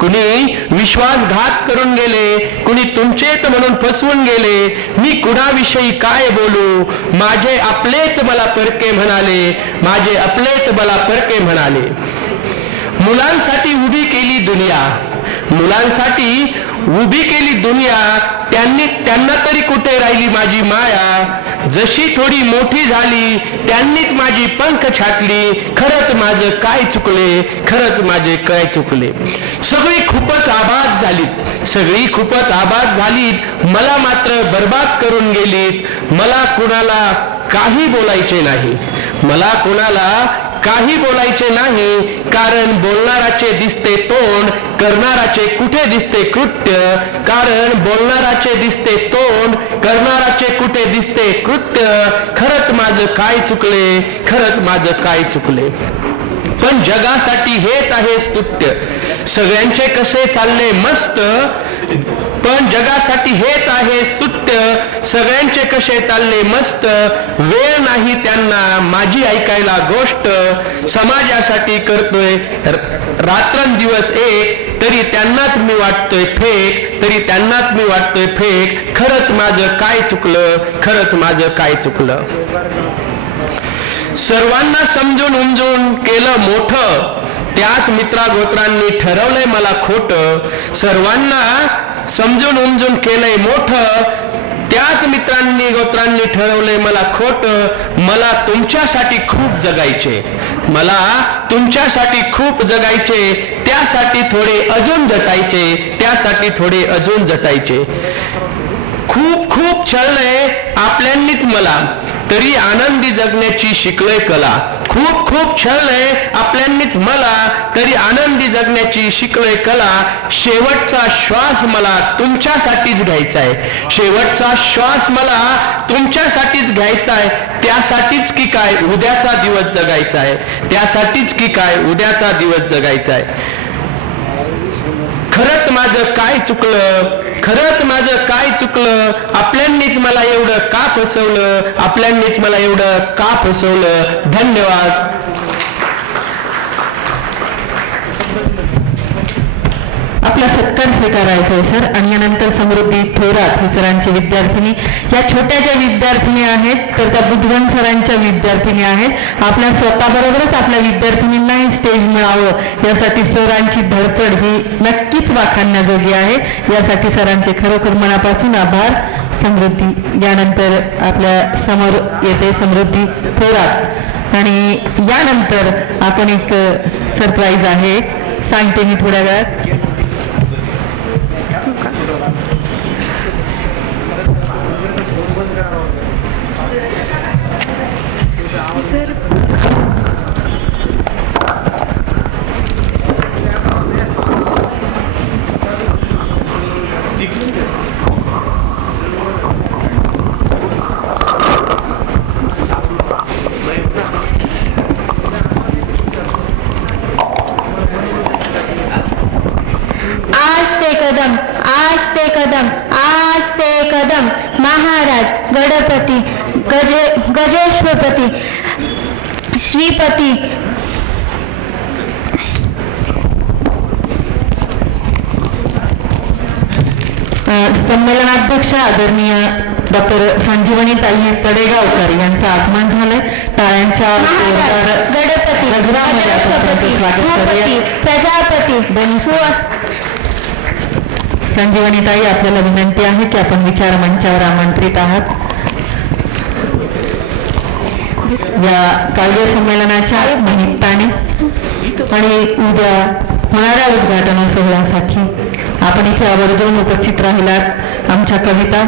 कुणी विश्वासघात करून गेले, कुणी तुमचेच म्हणून फसवून गेले. मी कुणाविषयी काय बोलू, माझे आपलेच मला परके म्हणाले, माझे आपलेच मला परके म्हणाले. मुलांसाठी उभी केली दुनिया, मुलांसाठी उभी केली दुनिया, त्यांना तरी कुठे राहिली माझी माया. जशी थोडी मोठी झाली त्यांनीच माझी पंख छाटली. खरंच माझं काय चुकले, खरंच माझे काय चुकले. सगळी खूपच आबाद झालीत, सगळी खूपच आबाद झालीत, मला मात्र बर्बाद करून गेलीत. मला कुणाला काही बोलायचे नाही, मला कुणाला काही बोलायचे नाही, कारण बोलणाराचे दिसते तोंड, करणाराचे कुठे दिसते कृत्य. कारण बोलणाराचे दिसते तोंड, करणाराचे कुठे दिसते कृत्य. खरंच माझं काय चुकले, खरंच माझं काय चुकले. पण जगासाठी हेच आहे स्तुत्य, सगळ्यांचे कसे चालले मस्त. पण जगासाठी हेच आहे स्तुत्य, सगळ्यांचे कसे चालले मस्त. वेळ नाही त्यांना माझी ऐकायला गोष्ट, समाजासाठी करतोय रात्रंदिवस एक, तरी त्यांनाच मी वाटतोय फेक, तरी त्यांनाच मी वाटतोय फेक. खरंच माझं काय चुकलं, खरंच माझं काय चुकलं. सर्वांना समजून उमजून केलं मोठं, त्याच मित्रा गोत्रांनी ठरवलंय मला खोटं. सर्वांना समजून उमजून केलंय मोठं, त्याच मित्रांनी गोत्रांनी ठरवलंय मला खोटं. मला तुमच्यासाठी खूप जगायचे, मला तुमच्यासाठी खूप जगायचे, त्यासाठी थोडे अजून झटायचे, त्यासाठी थोडे अजून झटायचे. खूप खूप छळलंय आपल्यांनीच मला, तरी आनंदी जगण्याची शिकलोय कला. खूप खूप छळलंय आपल्यांनीच मला, तरी आनंदी जगण्याची शिकलोय कला. शेवटचा श्वास मला तुमच्यासाठीच घ्यायचा आहे, शेवटचा श्वास मला तुमच्यासाठीच घ्यायचा आहे. त्यासाठीच की काय उद्याचा दिवस जगायचा आहे, त्यासाठीच की काय उद्याचा दिवस जगायचा आहे. खरंच माझं काय चुकलं, खरंच माझं काय चुकलं. आपल्यांनीच मला एवढं का फसवलं, आपल्यांनीच मला एवढं का फसवलं. धन्यवाद. आपला सत्कार स्वीकारायचा आहे सर. आणि यानंतर समृद्धी थोरात ही सरांची विद्यार्थिनी, या छोट्या ज्या विद्यार्थिनी आहेत तर त्या बुधवन सरांच्या विद्यार्थिनी आहेत. आपल्या स्वतःबरोबरच आपल्या विद्यार्थिनींनाही स्टेज मिळावं यासाठी सरांची धडपड ही नक्कीच वाखाणण्याजोगी आहे. यासाठी सरांचे खरोखर मनापासून आभार. समृद्धी यानंतर आपल्या समोर येते समृद्धी थोरात आणि यानंतर आपण एक सरप्राईज आहे सांगते मी थोड्या वेळात. सर आस्ते कदम महाराज गणपती गजेश्वरपती श्रीपती संमेलनाध्यक्ष आदरणीय डॉक्टर संजीवनी ताई तडेगावकर यांचं आगमन झालंय. टाळ्यांच्या प्रजापती संजीवनी ताई आपल्याला विनंती आहे की आपण विचार मंचावर आमंत्रित आहात. या काव्य संमेलनाच्या निमित्ताने आणि उद्या होणाऱ्या उद्घाटन सोहळ्यासाठी आपण इथे आवर्जून उपस्थित राहिलात. आमच्या कविता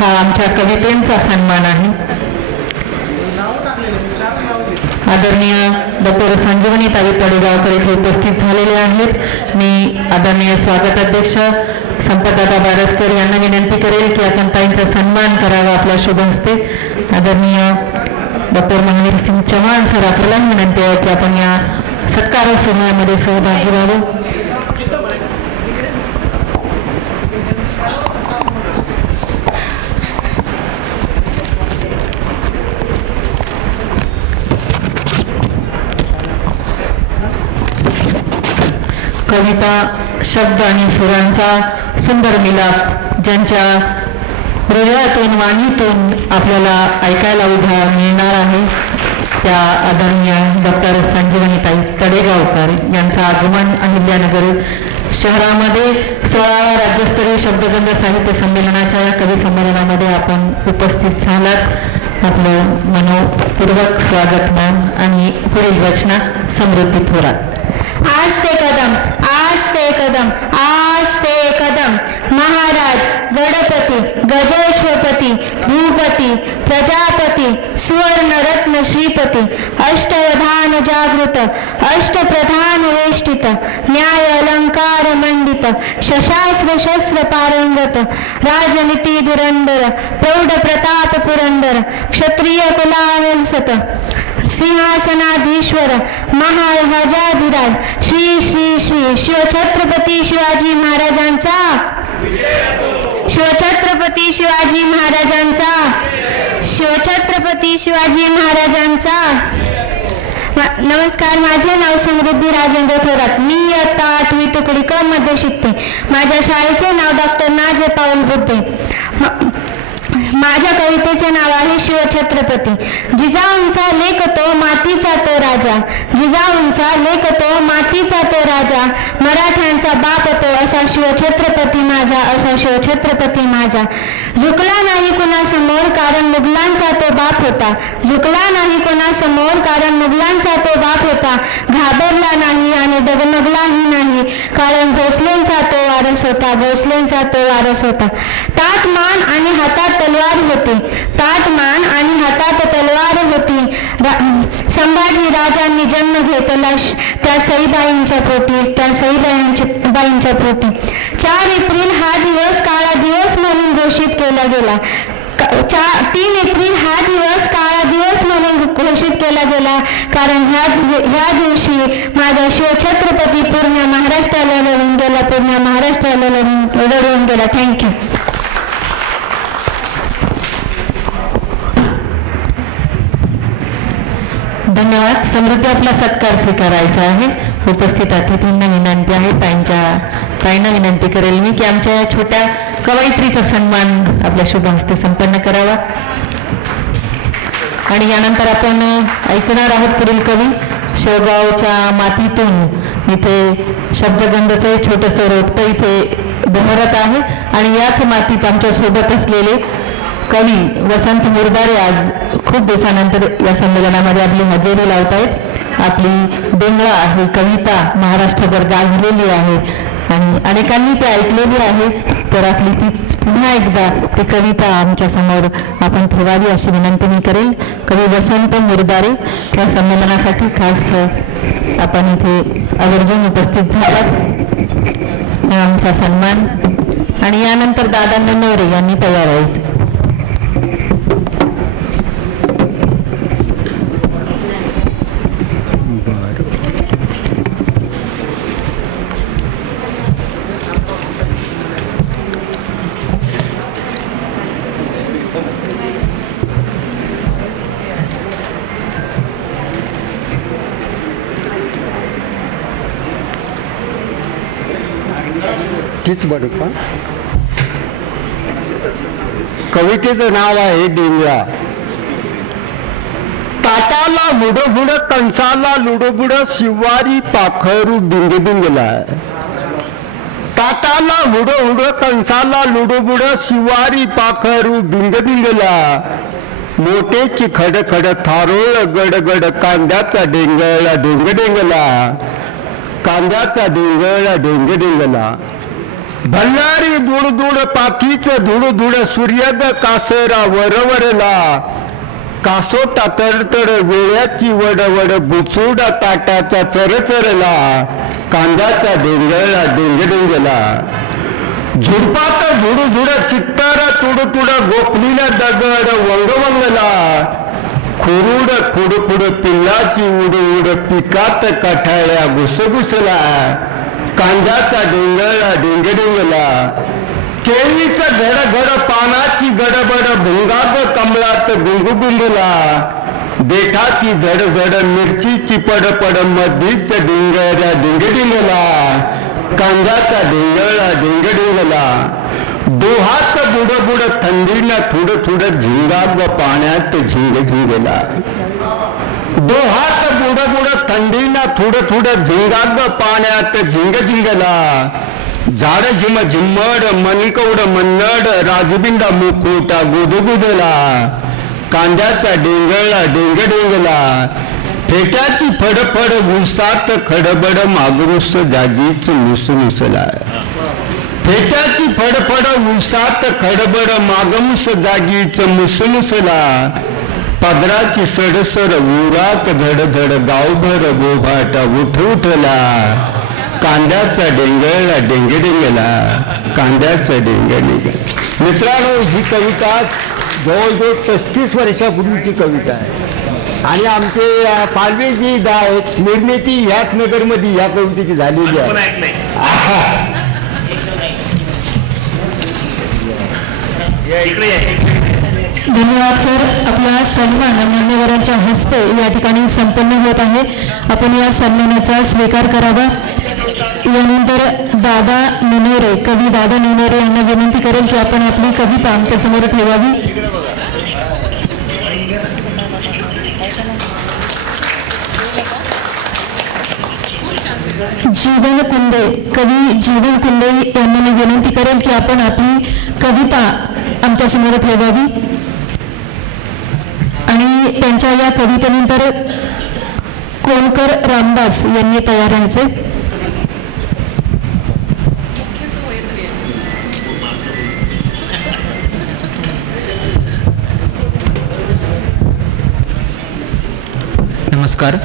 हा आमच्या कवितेचा सन्मान आहे. आदरणीय डॉक्टर संजीवनी ताई तडेगावकर येथे उपस्थित झालेले आहेत. मी आदरणीय स्वागताध्यक्ष संपतदादा बारसकर यांना विनंती करेल की आपण ताईंचा सन्मान करावा आपल्या शुभ हस्ते. आदरणीय डॉक्टर महावीर सिंग चव्हाण सर आपल्याला विनंती आहे की आपण या सत्कार सोहळ्यामध्ये सहभागी व्हावे. कविता शब्द आणि सुरांचा सुंदर मिलाप ज्यांच्या हृदयातून वाणीतून आपल्याला ऐकायला उद्या मिळणार आहे त्या आदरणीय डॉक्टर संजीवनीताई तडेगावकर यांचं आगमन अहिल्यानगर शहरामध्ये 16व्या राज्यस्तरीय शब्दगंध साहित्य संमेलनाच्या या कवी संमेलनामध्ये आपण उपस्थित झालात. आपलं मनोपूर्वक स्वागत मान आणि पुढील रचना समृद्धी थोरात. आस्ते कदम महाराज गणपती गजेश्वरपती भूपती प्रजापती सुवर्णरत्न श्रीपती अष्टवधान जागृत अष्टप्रधान वेष्टित न्याय अलंकार मंडित शशास्त्र शस्त्र पारंगत राजनीती धुरंधर प्रौढ प्रताप पुरंदर क्षत्रिय कुलावंसत सिंहासनाधीश्वर महाराजाधिराज श्री श्री श्री शिवछत्रपती शिवाजी महाराजांचा शिवछत्रपती शिवाजी महाराजांचा शिवछत्रपती शिवाजी महाराजांचा. नमस्कार, माझे नाव समृद्धी राजेंद्र थोरात. मी इयत्ता 8वी तुकडी क मध्ये शिकते. माझ्या शाळेचे नाव डॉक्टर नाजे पाऊल बुद्धे. माझ्या कवितेचे नाव आहे शिवछत्रपती. जिजाऊंचा लेख तो मातीचा तो राजा, जिजाऊंचा लेख तो मातीचा तो राजा, मराठ्यांचा बाप तो असा शिवछत्रपती माझा, असा शिवछत्रपती माझा. झुकला नाही कुणासमोर कारण मुघलांचा तो बाप होता, झुकला नाही कुणासमोर कारण मुघलांचा तो बाप होता. घाबरला नाही आणि डगमगलाही नाही कारण भोसलेंचा तो वारस होता, भोसलेंचा तो वारस होता. ताठ मान आणि हातात तलवार होती, ताठ मान आणि हातात तलवार होती. संभाजी राजांनी जन्म घेतला त्या सईबाईंच्या पोटी, त्या सईबाईंच्या पोटी. 4 एप्रिल हा दिवस काळा दिवस म्हणून घोषित केला गेला. 3 एप्रिल हा दिवस काळा दिवस म्हणून घोषित केला गेला कारण ह्या दिवशी माझा शिवछत्रपती पूर्ण महाराष्ट्राला लढून गेला, पूर्ण महाराष्ट्राला लढून गेला. थँक्यू. धन्यवाद. समृद्धी आपला सत्कार स्वीकारायचा आहे. उपस्थित अतिथींना विनंती आहे त्यांच्या ताईंना विनंती करेल मी की आमच्या छोट्या कवयित्रीचा सन्मान आपल्या शुभ हस्ते संपन्न करावा. आणि यानंतर आपण ऐकणार आहोत पुढील कवी. शेवगावच्या मातीतून इथे शब्दगंधाचं छोटंसं रोपटं इथे बहरत आहे आणि याच मातीत आमच्या सोबत असलेले कवी वसंत मुरबारे आज खूप दिवसानंतर या संमेलनामध्ये आपली हजेरी लावत आहेत. आपली बेंगळा ही कविता महाराष्ट्रभर गाजलेली आहे आणि अनेकांनी ते ऐकलेली आहे. तर आपली तीच पुन्हा एकदा ती कविता आमच्या समोर आपण ठेवावी अशी विनंती मी करेल. कवी वसंत मुरबारे या संमेलनासाठी खास आपण इथे आवर्जून उपस्थित झालात. आमचा सन्मान. आणि यानंतर दादा ननवरे यांनी तयार व्हायचे. तीच बरं का. कवितेचं नाव आहे डेंगळा. ताटाला बुडबुड कंसाला लुडबुड शिवारी पाखरू बिंगबिंगला. ताटाला बुडबुड कंसाला लुडबुड शिवारी पाखरू बिंगबिंगला. मोठेची खडखड थारोळ गडगड कांद्याचा डेंगळा डेंगडेंगला. कांद्याचा डेंगळा डेंगडेंगला. भल्लारी दुड दुड पाखीचं धुड धुड सूर्यग कासरा वरवरला. कासोटा तडतड वेळ्याची वडवड बुचुडा ताटाचा चरचरला. कांद्याचा डेंगळा डेंगडेंगला. झुडपात झुडझुड चित्तारा तुडतुड गोपलीला दगड वंगवंगला. खुरुड खुडखुड पिल्लाची उड उड पिकात कठाळ्या घुसघुसला. कांद्याचा डेंगळा डेंगडेंगला. केळीचा घडघड पानाची गडबड भुंगाग कमळात गुंगुगुंगला. देठाची झडझड मिरचीची पडपड मधीच डेंगळ्या डेंगडिंगला. कांद्याचा डेंगळा डेंगडिंगला. दोहात बुडबुड थंडीनं थुड थुड झिंगाग पाण्यात झिंग झिंगला. दोहात बुडबुड थंडीनं थुड थुड झिंगाग पाण्यात झिंग झिंगला. झाड झिम झिम्मड मणिकौड मन्नड राजबिंडा मुकुटा गुदगुदला. कांद्याचा डेंगळा डेंगडेंगला. फेट्याची फडफड उसात खडबड मागरुस जागीच मुसमुसला. फेट्याची फडफड उसात खडबड मागमुस जागीच मुसमुसला. पदराची सडसड उरात धडधड गावभर गोभाटा उठ उठला. कांद्याचा डेंगळा डेंगडेंगला. कांद्याचा डेंगडेंगला. मित्रांनो, ही कविता जवळजवळ 35 वर्षापूर्वीची कविता आहे आणि आमचे पालवेजी आहेत निर्मिती ह्याच नगरमध्ये ह्या कवितेची झालेली आहे. धन्यवाद सर. आपला सन्मान मान्यवरांच्या हस्ते या ठिकाणी संपन्न होत आहे. आपण या सन्मानाचा स्वीकार करावा. यानंतर दादा ननवरे, कवी दादा ननवरे यांना विनंती करेल की आपण आपली कविता आमच्या समोर ठेवावी. जीवन कुंदे, कवी जीवन कुंदे यांना मी विनंती करेल की आपण आपली कविता आमच्या समोर ठेवावी. आणि त्यांच्या या कवितेनंतर कोणकर रामदास यांनी तयार व्हायचे. नमस्कार.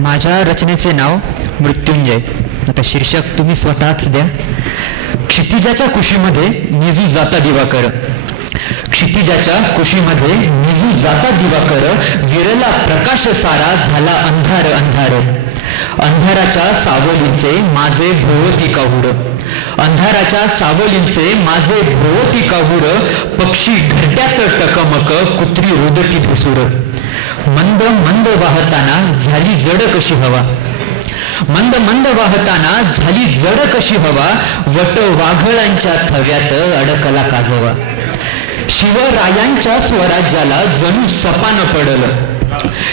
माझ्या रचनेचे नाव मृत्युंजय. आता शीर्षक तुम्ही स्वतःच द्या. क्षितिजाच्या कुशीमध्ये निजू जाता दिवाकर. क्षितिजाच्या कुशीमध्ये निजू जाता दिवाकर. विरला प्रकाश सारा झाला अंधार अंधार. अंधाराच्या सावलींचे माझे भोवती काहूर. अंधाराच्या सावलींचे माझे भोवती काहूर. पक्षी घरट्यात टकमक कुत्री रुदती भेसूर. मंद मंद वाहताना झाली जड कशी हवा. मंद मंद वाहताना झाली जड कशी हवा, वट वाघळांच्या थव्यात अडकला काजवा. शिवरायांच्या स्वराज्याला जणू सपान पडलं,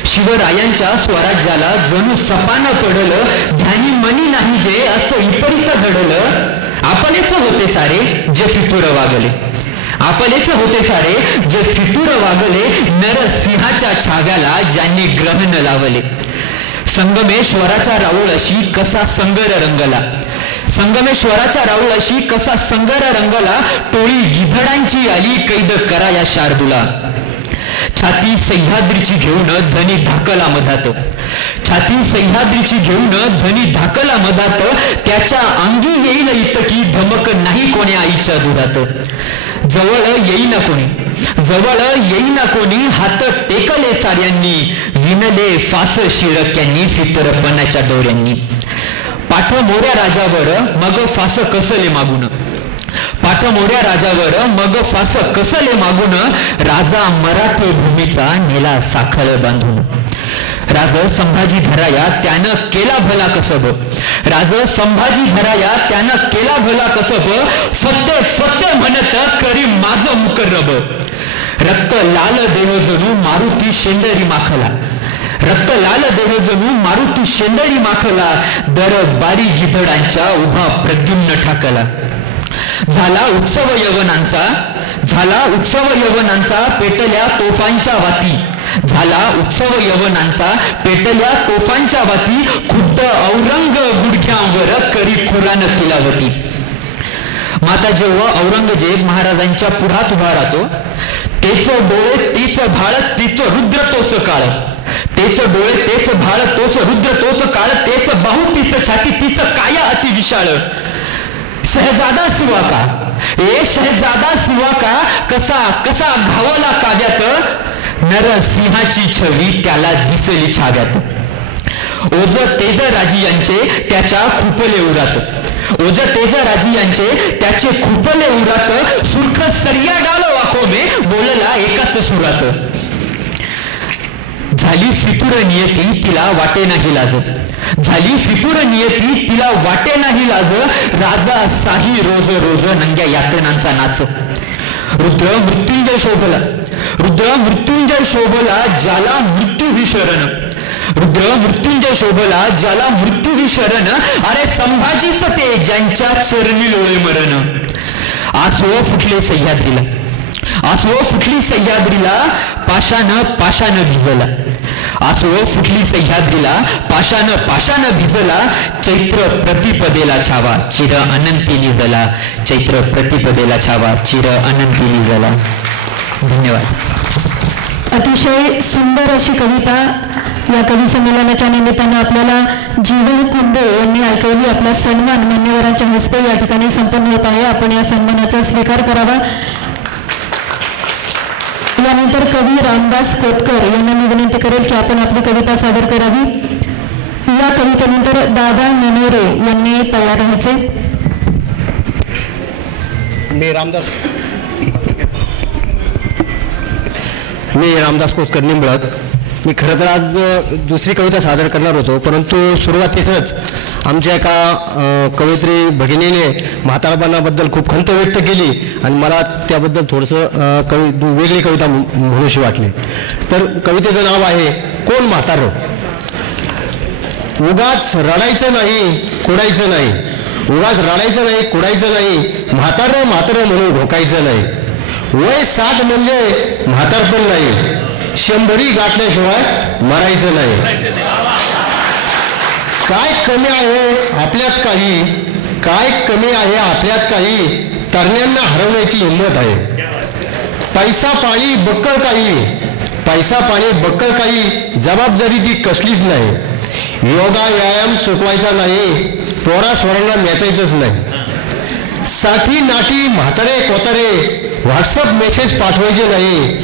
शिवरायांच्या स्वराज्याला जणू सपान पडलं. ध्यानी मनी नाही जे असं विपरीत घडलं. आपलेच होते सारे जे फितूर वागले, आपलेच होते सारे जे फितूर वागले. नरसिंहाच्या छाव्याला ज्यांनी ग्रहण लावले. संगमेश्वराच्या राऊळाशी कसा संगर रंगला, संगमेश्वराच्या राऊळाशी कसा संगर रंगला. टोळी गिधडांची आली कैद करा या शार्दूला. छाती सह्याद्रीची घेऊन धनी धाकला मधात, छाती सह्याद्रीची घेऊन धनी धाकला मधात. त्याच्या अंगी येईल इतकी धमक नाही कोणी आईच्या दुधात. जवळ येईना कोणी, जवळ येईना कोणी. हात टेकले साऱ्यांनी, विणले फास शिरक्यांनी फितरपणाच्या दोऱ्यांनी. पाठ मोऱ्या राजावर मग फास कसले मागून, पाठ मोऱ्या राजावर मग फास कसले मागून. राजा मराठे भूमीचा नेला साखळ बांधून. राज संभाजी धराया त्यानं केला भला कसब, राज संभाजी धराया त्यानं केला भला कसब. सत्य सत्य म्हणत करी माझं मुकर्रब. रक्त लाल देह जणू मारुती शेंदरी माखला, रक्त लाल देह जणू मारुती शेंदरी माखला. दर बारी गिधडांच्या उभा प्रद्युम्न ठाकला. झाला उत्सव यवनांचा, झाला उत्सव यवनांचा. पेटल्या तोफांच्या वाती, झाला उत्सव यवनांचा. पेटल्या तोफांच्या वाती. खुद्द औरंग गुडघ्यावर करी खुरान तिलावती. माता जेव्हा औरंगजेब महाराजांच्या पुढात उभा राहतो, तेच डोळे तीच भाळ तीच रुद्र तोच काळ, तेच डोळे तेच भाळ तोच रुद्र तोच काळ. तेच बाहू तीच छाती तीच काया अति विशाळ. शहजादा शिवा का, ए शहजादा शिवा का. कसा कसा घावला काव्यात. नरसिंहाची छवी त्याला दिसली छाव्यात. ओज तेज राजी यांचे त्याच्या खुपले उरात, ओज तेज राजी यांचे त्याचे खुपले उरात. सुर्ख सरिया डालो आखो मे बोलला एकाच सुरात. झाली फितूर नियती तिला वाटे नाही लाज, झाली फितूर नियती तिला वाटे नाही लाज. राजा साही रोज रोज नंग्या यातनांचा नाच. रुद्र मृत्युंजय शोभला, रुद्र मृत्युंजय शोभला ज्याला मृत्यू ही शरण, रुद्र मृत्युंजय शोभला ज्याला मृत्यू ही शरण. अरे संभाजीच ते ज्यांच्या चरणी लोळे मरण. आसो फुटले सह्याद्रीला, आसो फुटली सह्याद्रीला. पाशान पाशान भिजला, आसो फुटली सह्याद्रीला. पाशान पाशान भिजला. चैत्र प्रतिपदेला छावा चिर अनंती निजला, चैत्र प्रतिपदेला छावा चिर अनंती निजला. धन्यवाद. अतिशय सुंदर अशी कविता या कवी संमेलनाच्या निमित्तानं आपल्याला जीवन कुंडे यांनी ऐकवली. आपला सन्मान मान्यवरांच्या हस्ते या ठिकाणी संपन्न होत आहे. आपण या सन्मानाचा स्वीकार करावा. यानंतर कवी रामदास कोतकर यांना मी विनंती करेल की आपण आपली कविता सादर करावी. या कवितेनंतर दादा ननोरे यांनी तयार राहायचे. मी रामदास कोतकर निंबळक. मी खरं तर आज दुसरी कविता सादर करणार होतो, परंतु सुरुवातीसच आमच्या एका कवयित्री भगिनीने म्हातारपणाबद्दल खूप खंत व्यक्त केली आणि मला त्याबद्दल थोडंसं वेगळी कविता म्हणूशी वाटली. तर कवितेचं नाव आहे कोण म्हातारं. उगाच रडायचं नाही कुडायचं नाही, उगाच रडायचं नाही कुडायचं नाही. म्हातारं म्हातारं म्हणून घोकायचं नाही. वय 60 म्हणजे म्हातारपण नाही. 100 गाठल्याशिवाय मरायचं नाही. काय कमी आहे आपल्यात काही, काय कमी आहे आपल्यात काही. तरण्यांना हरवण्याची हिंमत आहे. पैसा पाणी बक्कळ काही, पैसा पाणी बक्कळ काही. जबाबदारी ती कसलीच नाही. योगा व्यायाम चुकवायचा नाही. पोरा स्वरांना नेचायचंच नाही. साठी नाटी म्हातारे कोतारे व्हॉट्सअप मेसेज पाठवायचे नाही.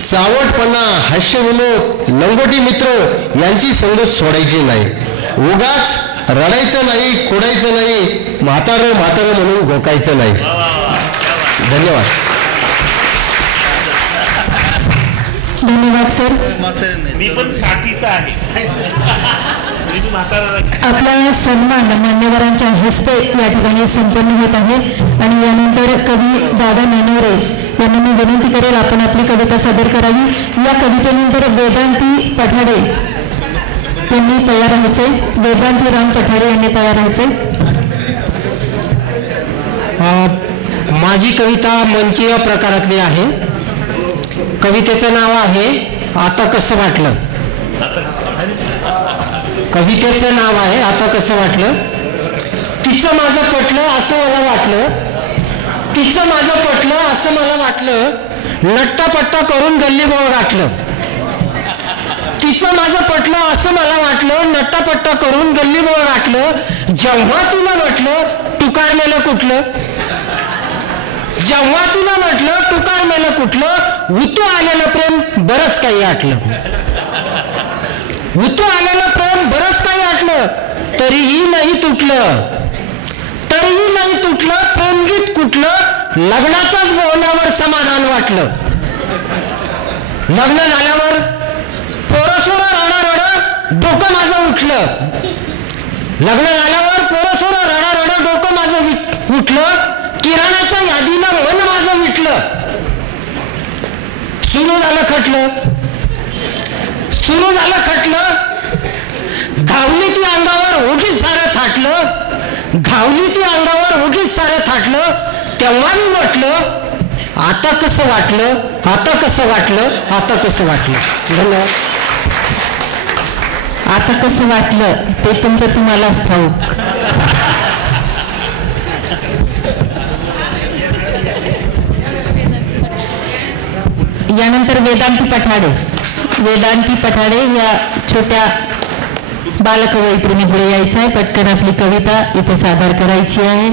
चावटपणा हास्य विनोद लंगोटी मित्र यांची संगत सोडायची नाही. उगाच रडायचं नाही कुडायचं नाही. म्हातारं म्हातारं म्हणून घोकायचं नाही. धन्यवाद. धन्यवाद सर. मी पण साठीचा आहे. आपला सन्मान मान्यवरांच्या हस्ते या ठिकाणी संपन्न होत आहे आणि यानंतर कवी दादा नेनोरे यांना मी विनंती करेल आपण आपली कविता सादर करावी. या कवितेनंतर वेदांती पठाडे यांनी तयार राहायचे. वेदांती राम पठाडे यांनी तयार राहायचे. माझी कविता मंचीय प्रकारातली आहे. कवितेचं नाव आहे आता कसं वाटलं. कवितेचं नाव आहे आता कसं वाटलं. तिचं माझं पटलं असं मला वाटलं. तिचं माझं पटलं असं मला वाटलं. नट्टापट्टा करून गल्लीबोळ गाठलं. तिचं माझं पटलं असं मला वाटलं. नट्टापट्टा करून गल्लीबोळ गाठलं. जेव्हा तुला म्हटलं तू काय मेलं कुठलं. जेव्हा तुला म्हटलं तू काय मेलं कुठलं. उतू आलेलं प्रेम बरंच काही आटलं. उतू आलेलं प्रेम बरंच काही आटलं. तरीही नाही तुटलं. तरीही नाही तुटलं. प्रेमगीत कुठलं. लग्नाच्याच बोलण्यावर समाधान वाटलं. लग्न झाल्यावर पोरसोर रडारड डोकं माझं उठलं. लग्न झाल्यावर पोरसोर रडारड डोकं माझं उठलं. किराणाच्या यादीनं मन माझं विटलं. सुरू झालं खटलं. सुरू झालं खटलं. घावली ती अंगावर उगीच सारं थाटलं. घावली ती अंगावर उगीच सारं थाटलं. तेव्हा मी म्हटलं आता कसं वाटलं. आता कसं वाटलं. आता कसं वाटलं. धन्यवाद. आता कसं वाटलं ते तुमचं तुम्हालाच ठाऊक. यानंतर वेदांती पठाडे. वेदांती पठाडे या छोट्या बालकवयित्रीने पुढे यायचं आहे. पटकन आपली कविता इथे सादर करायची आहे.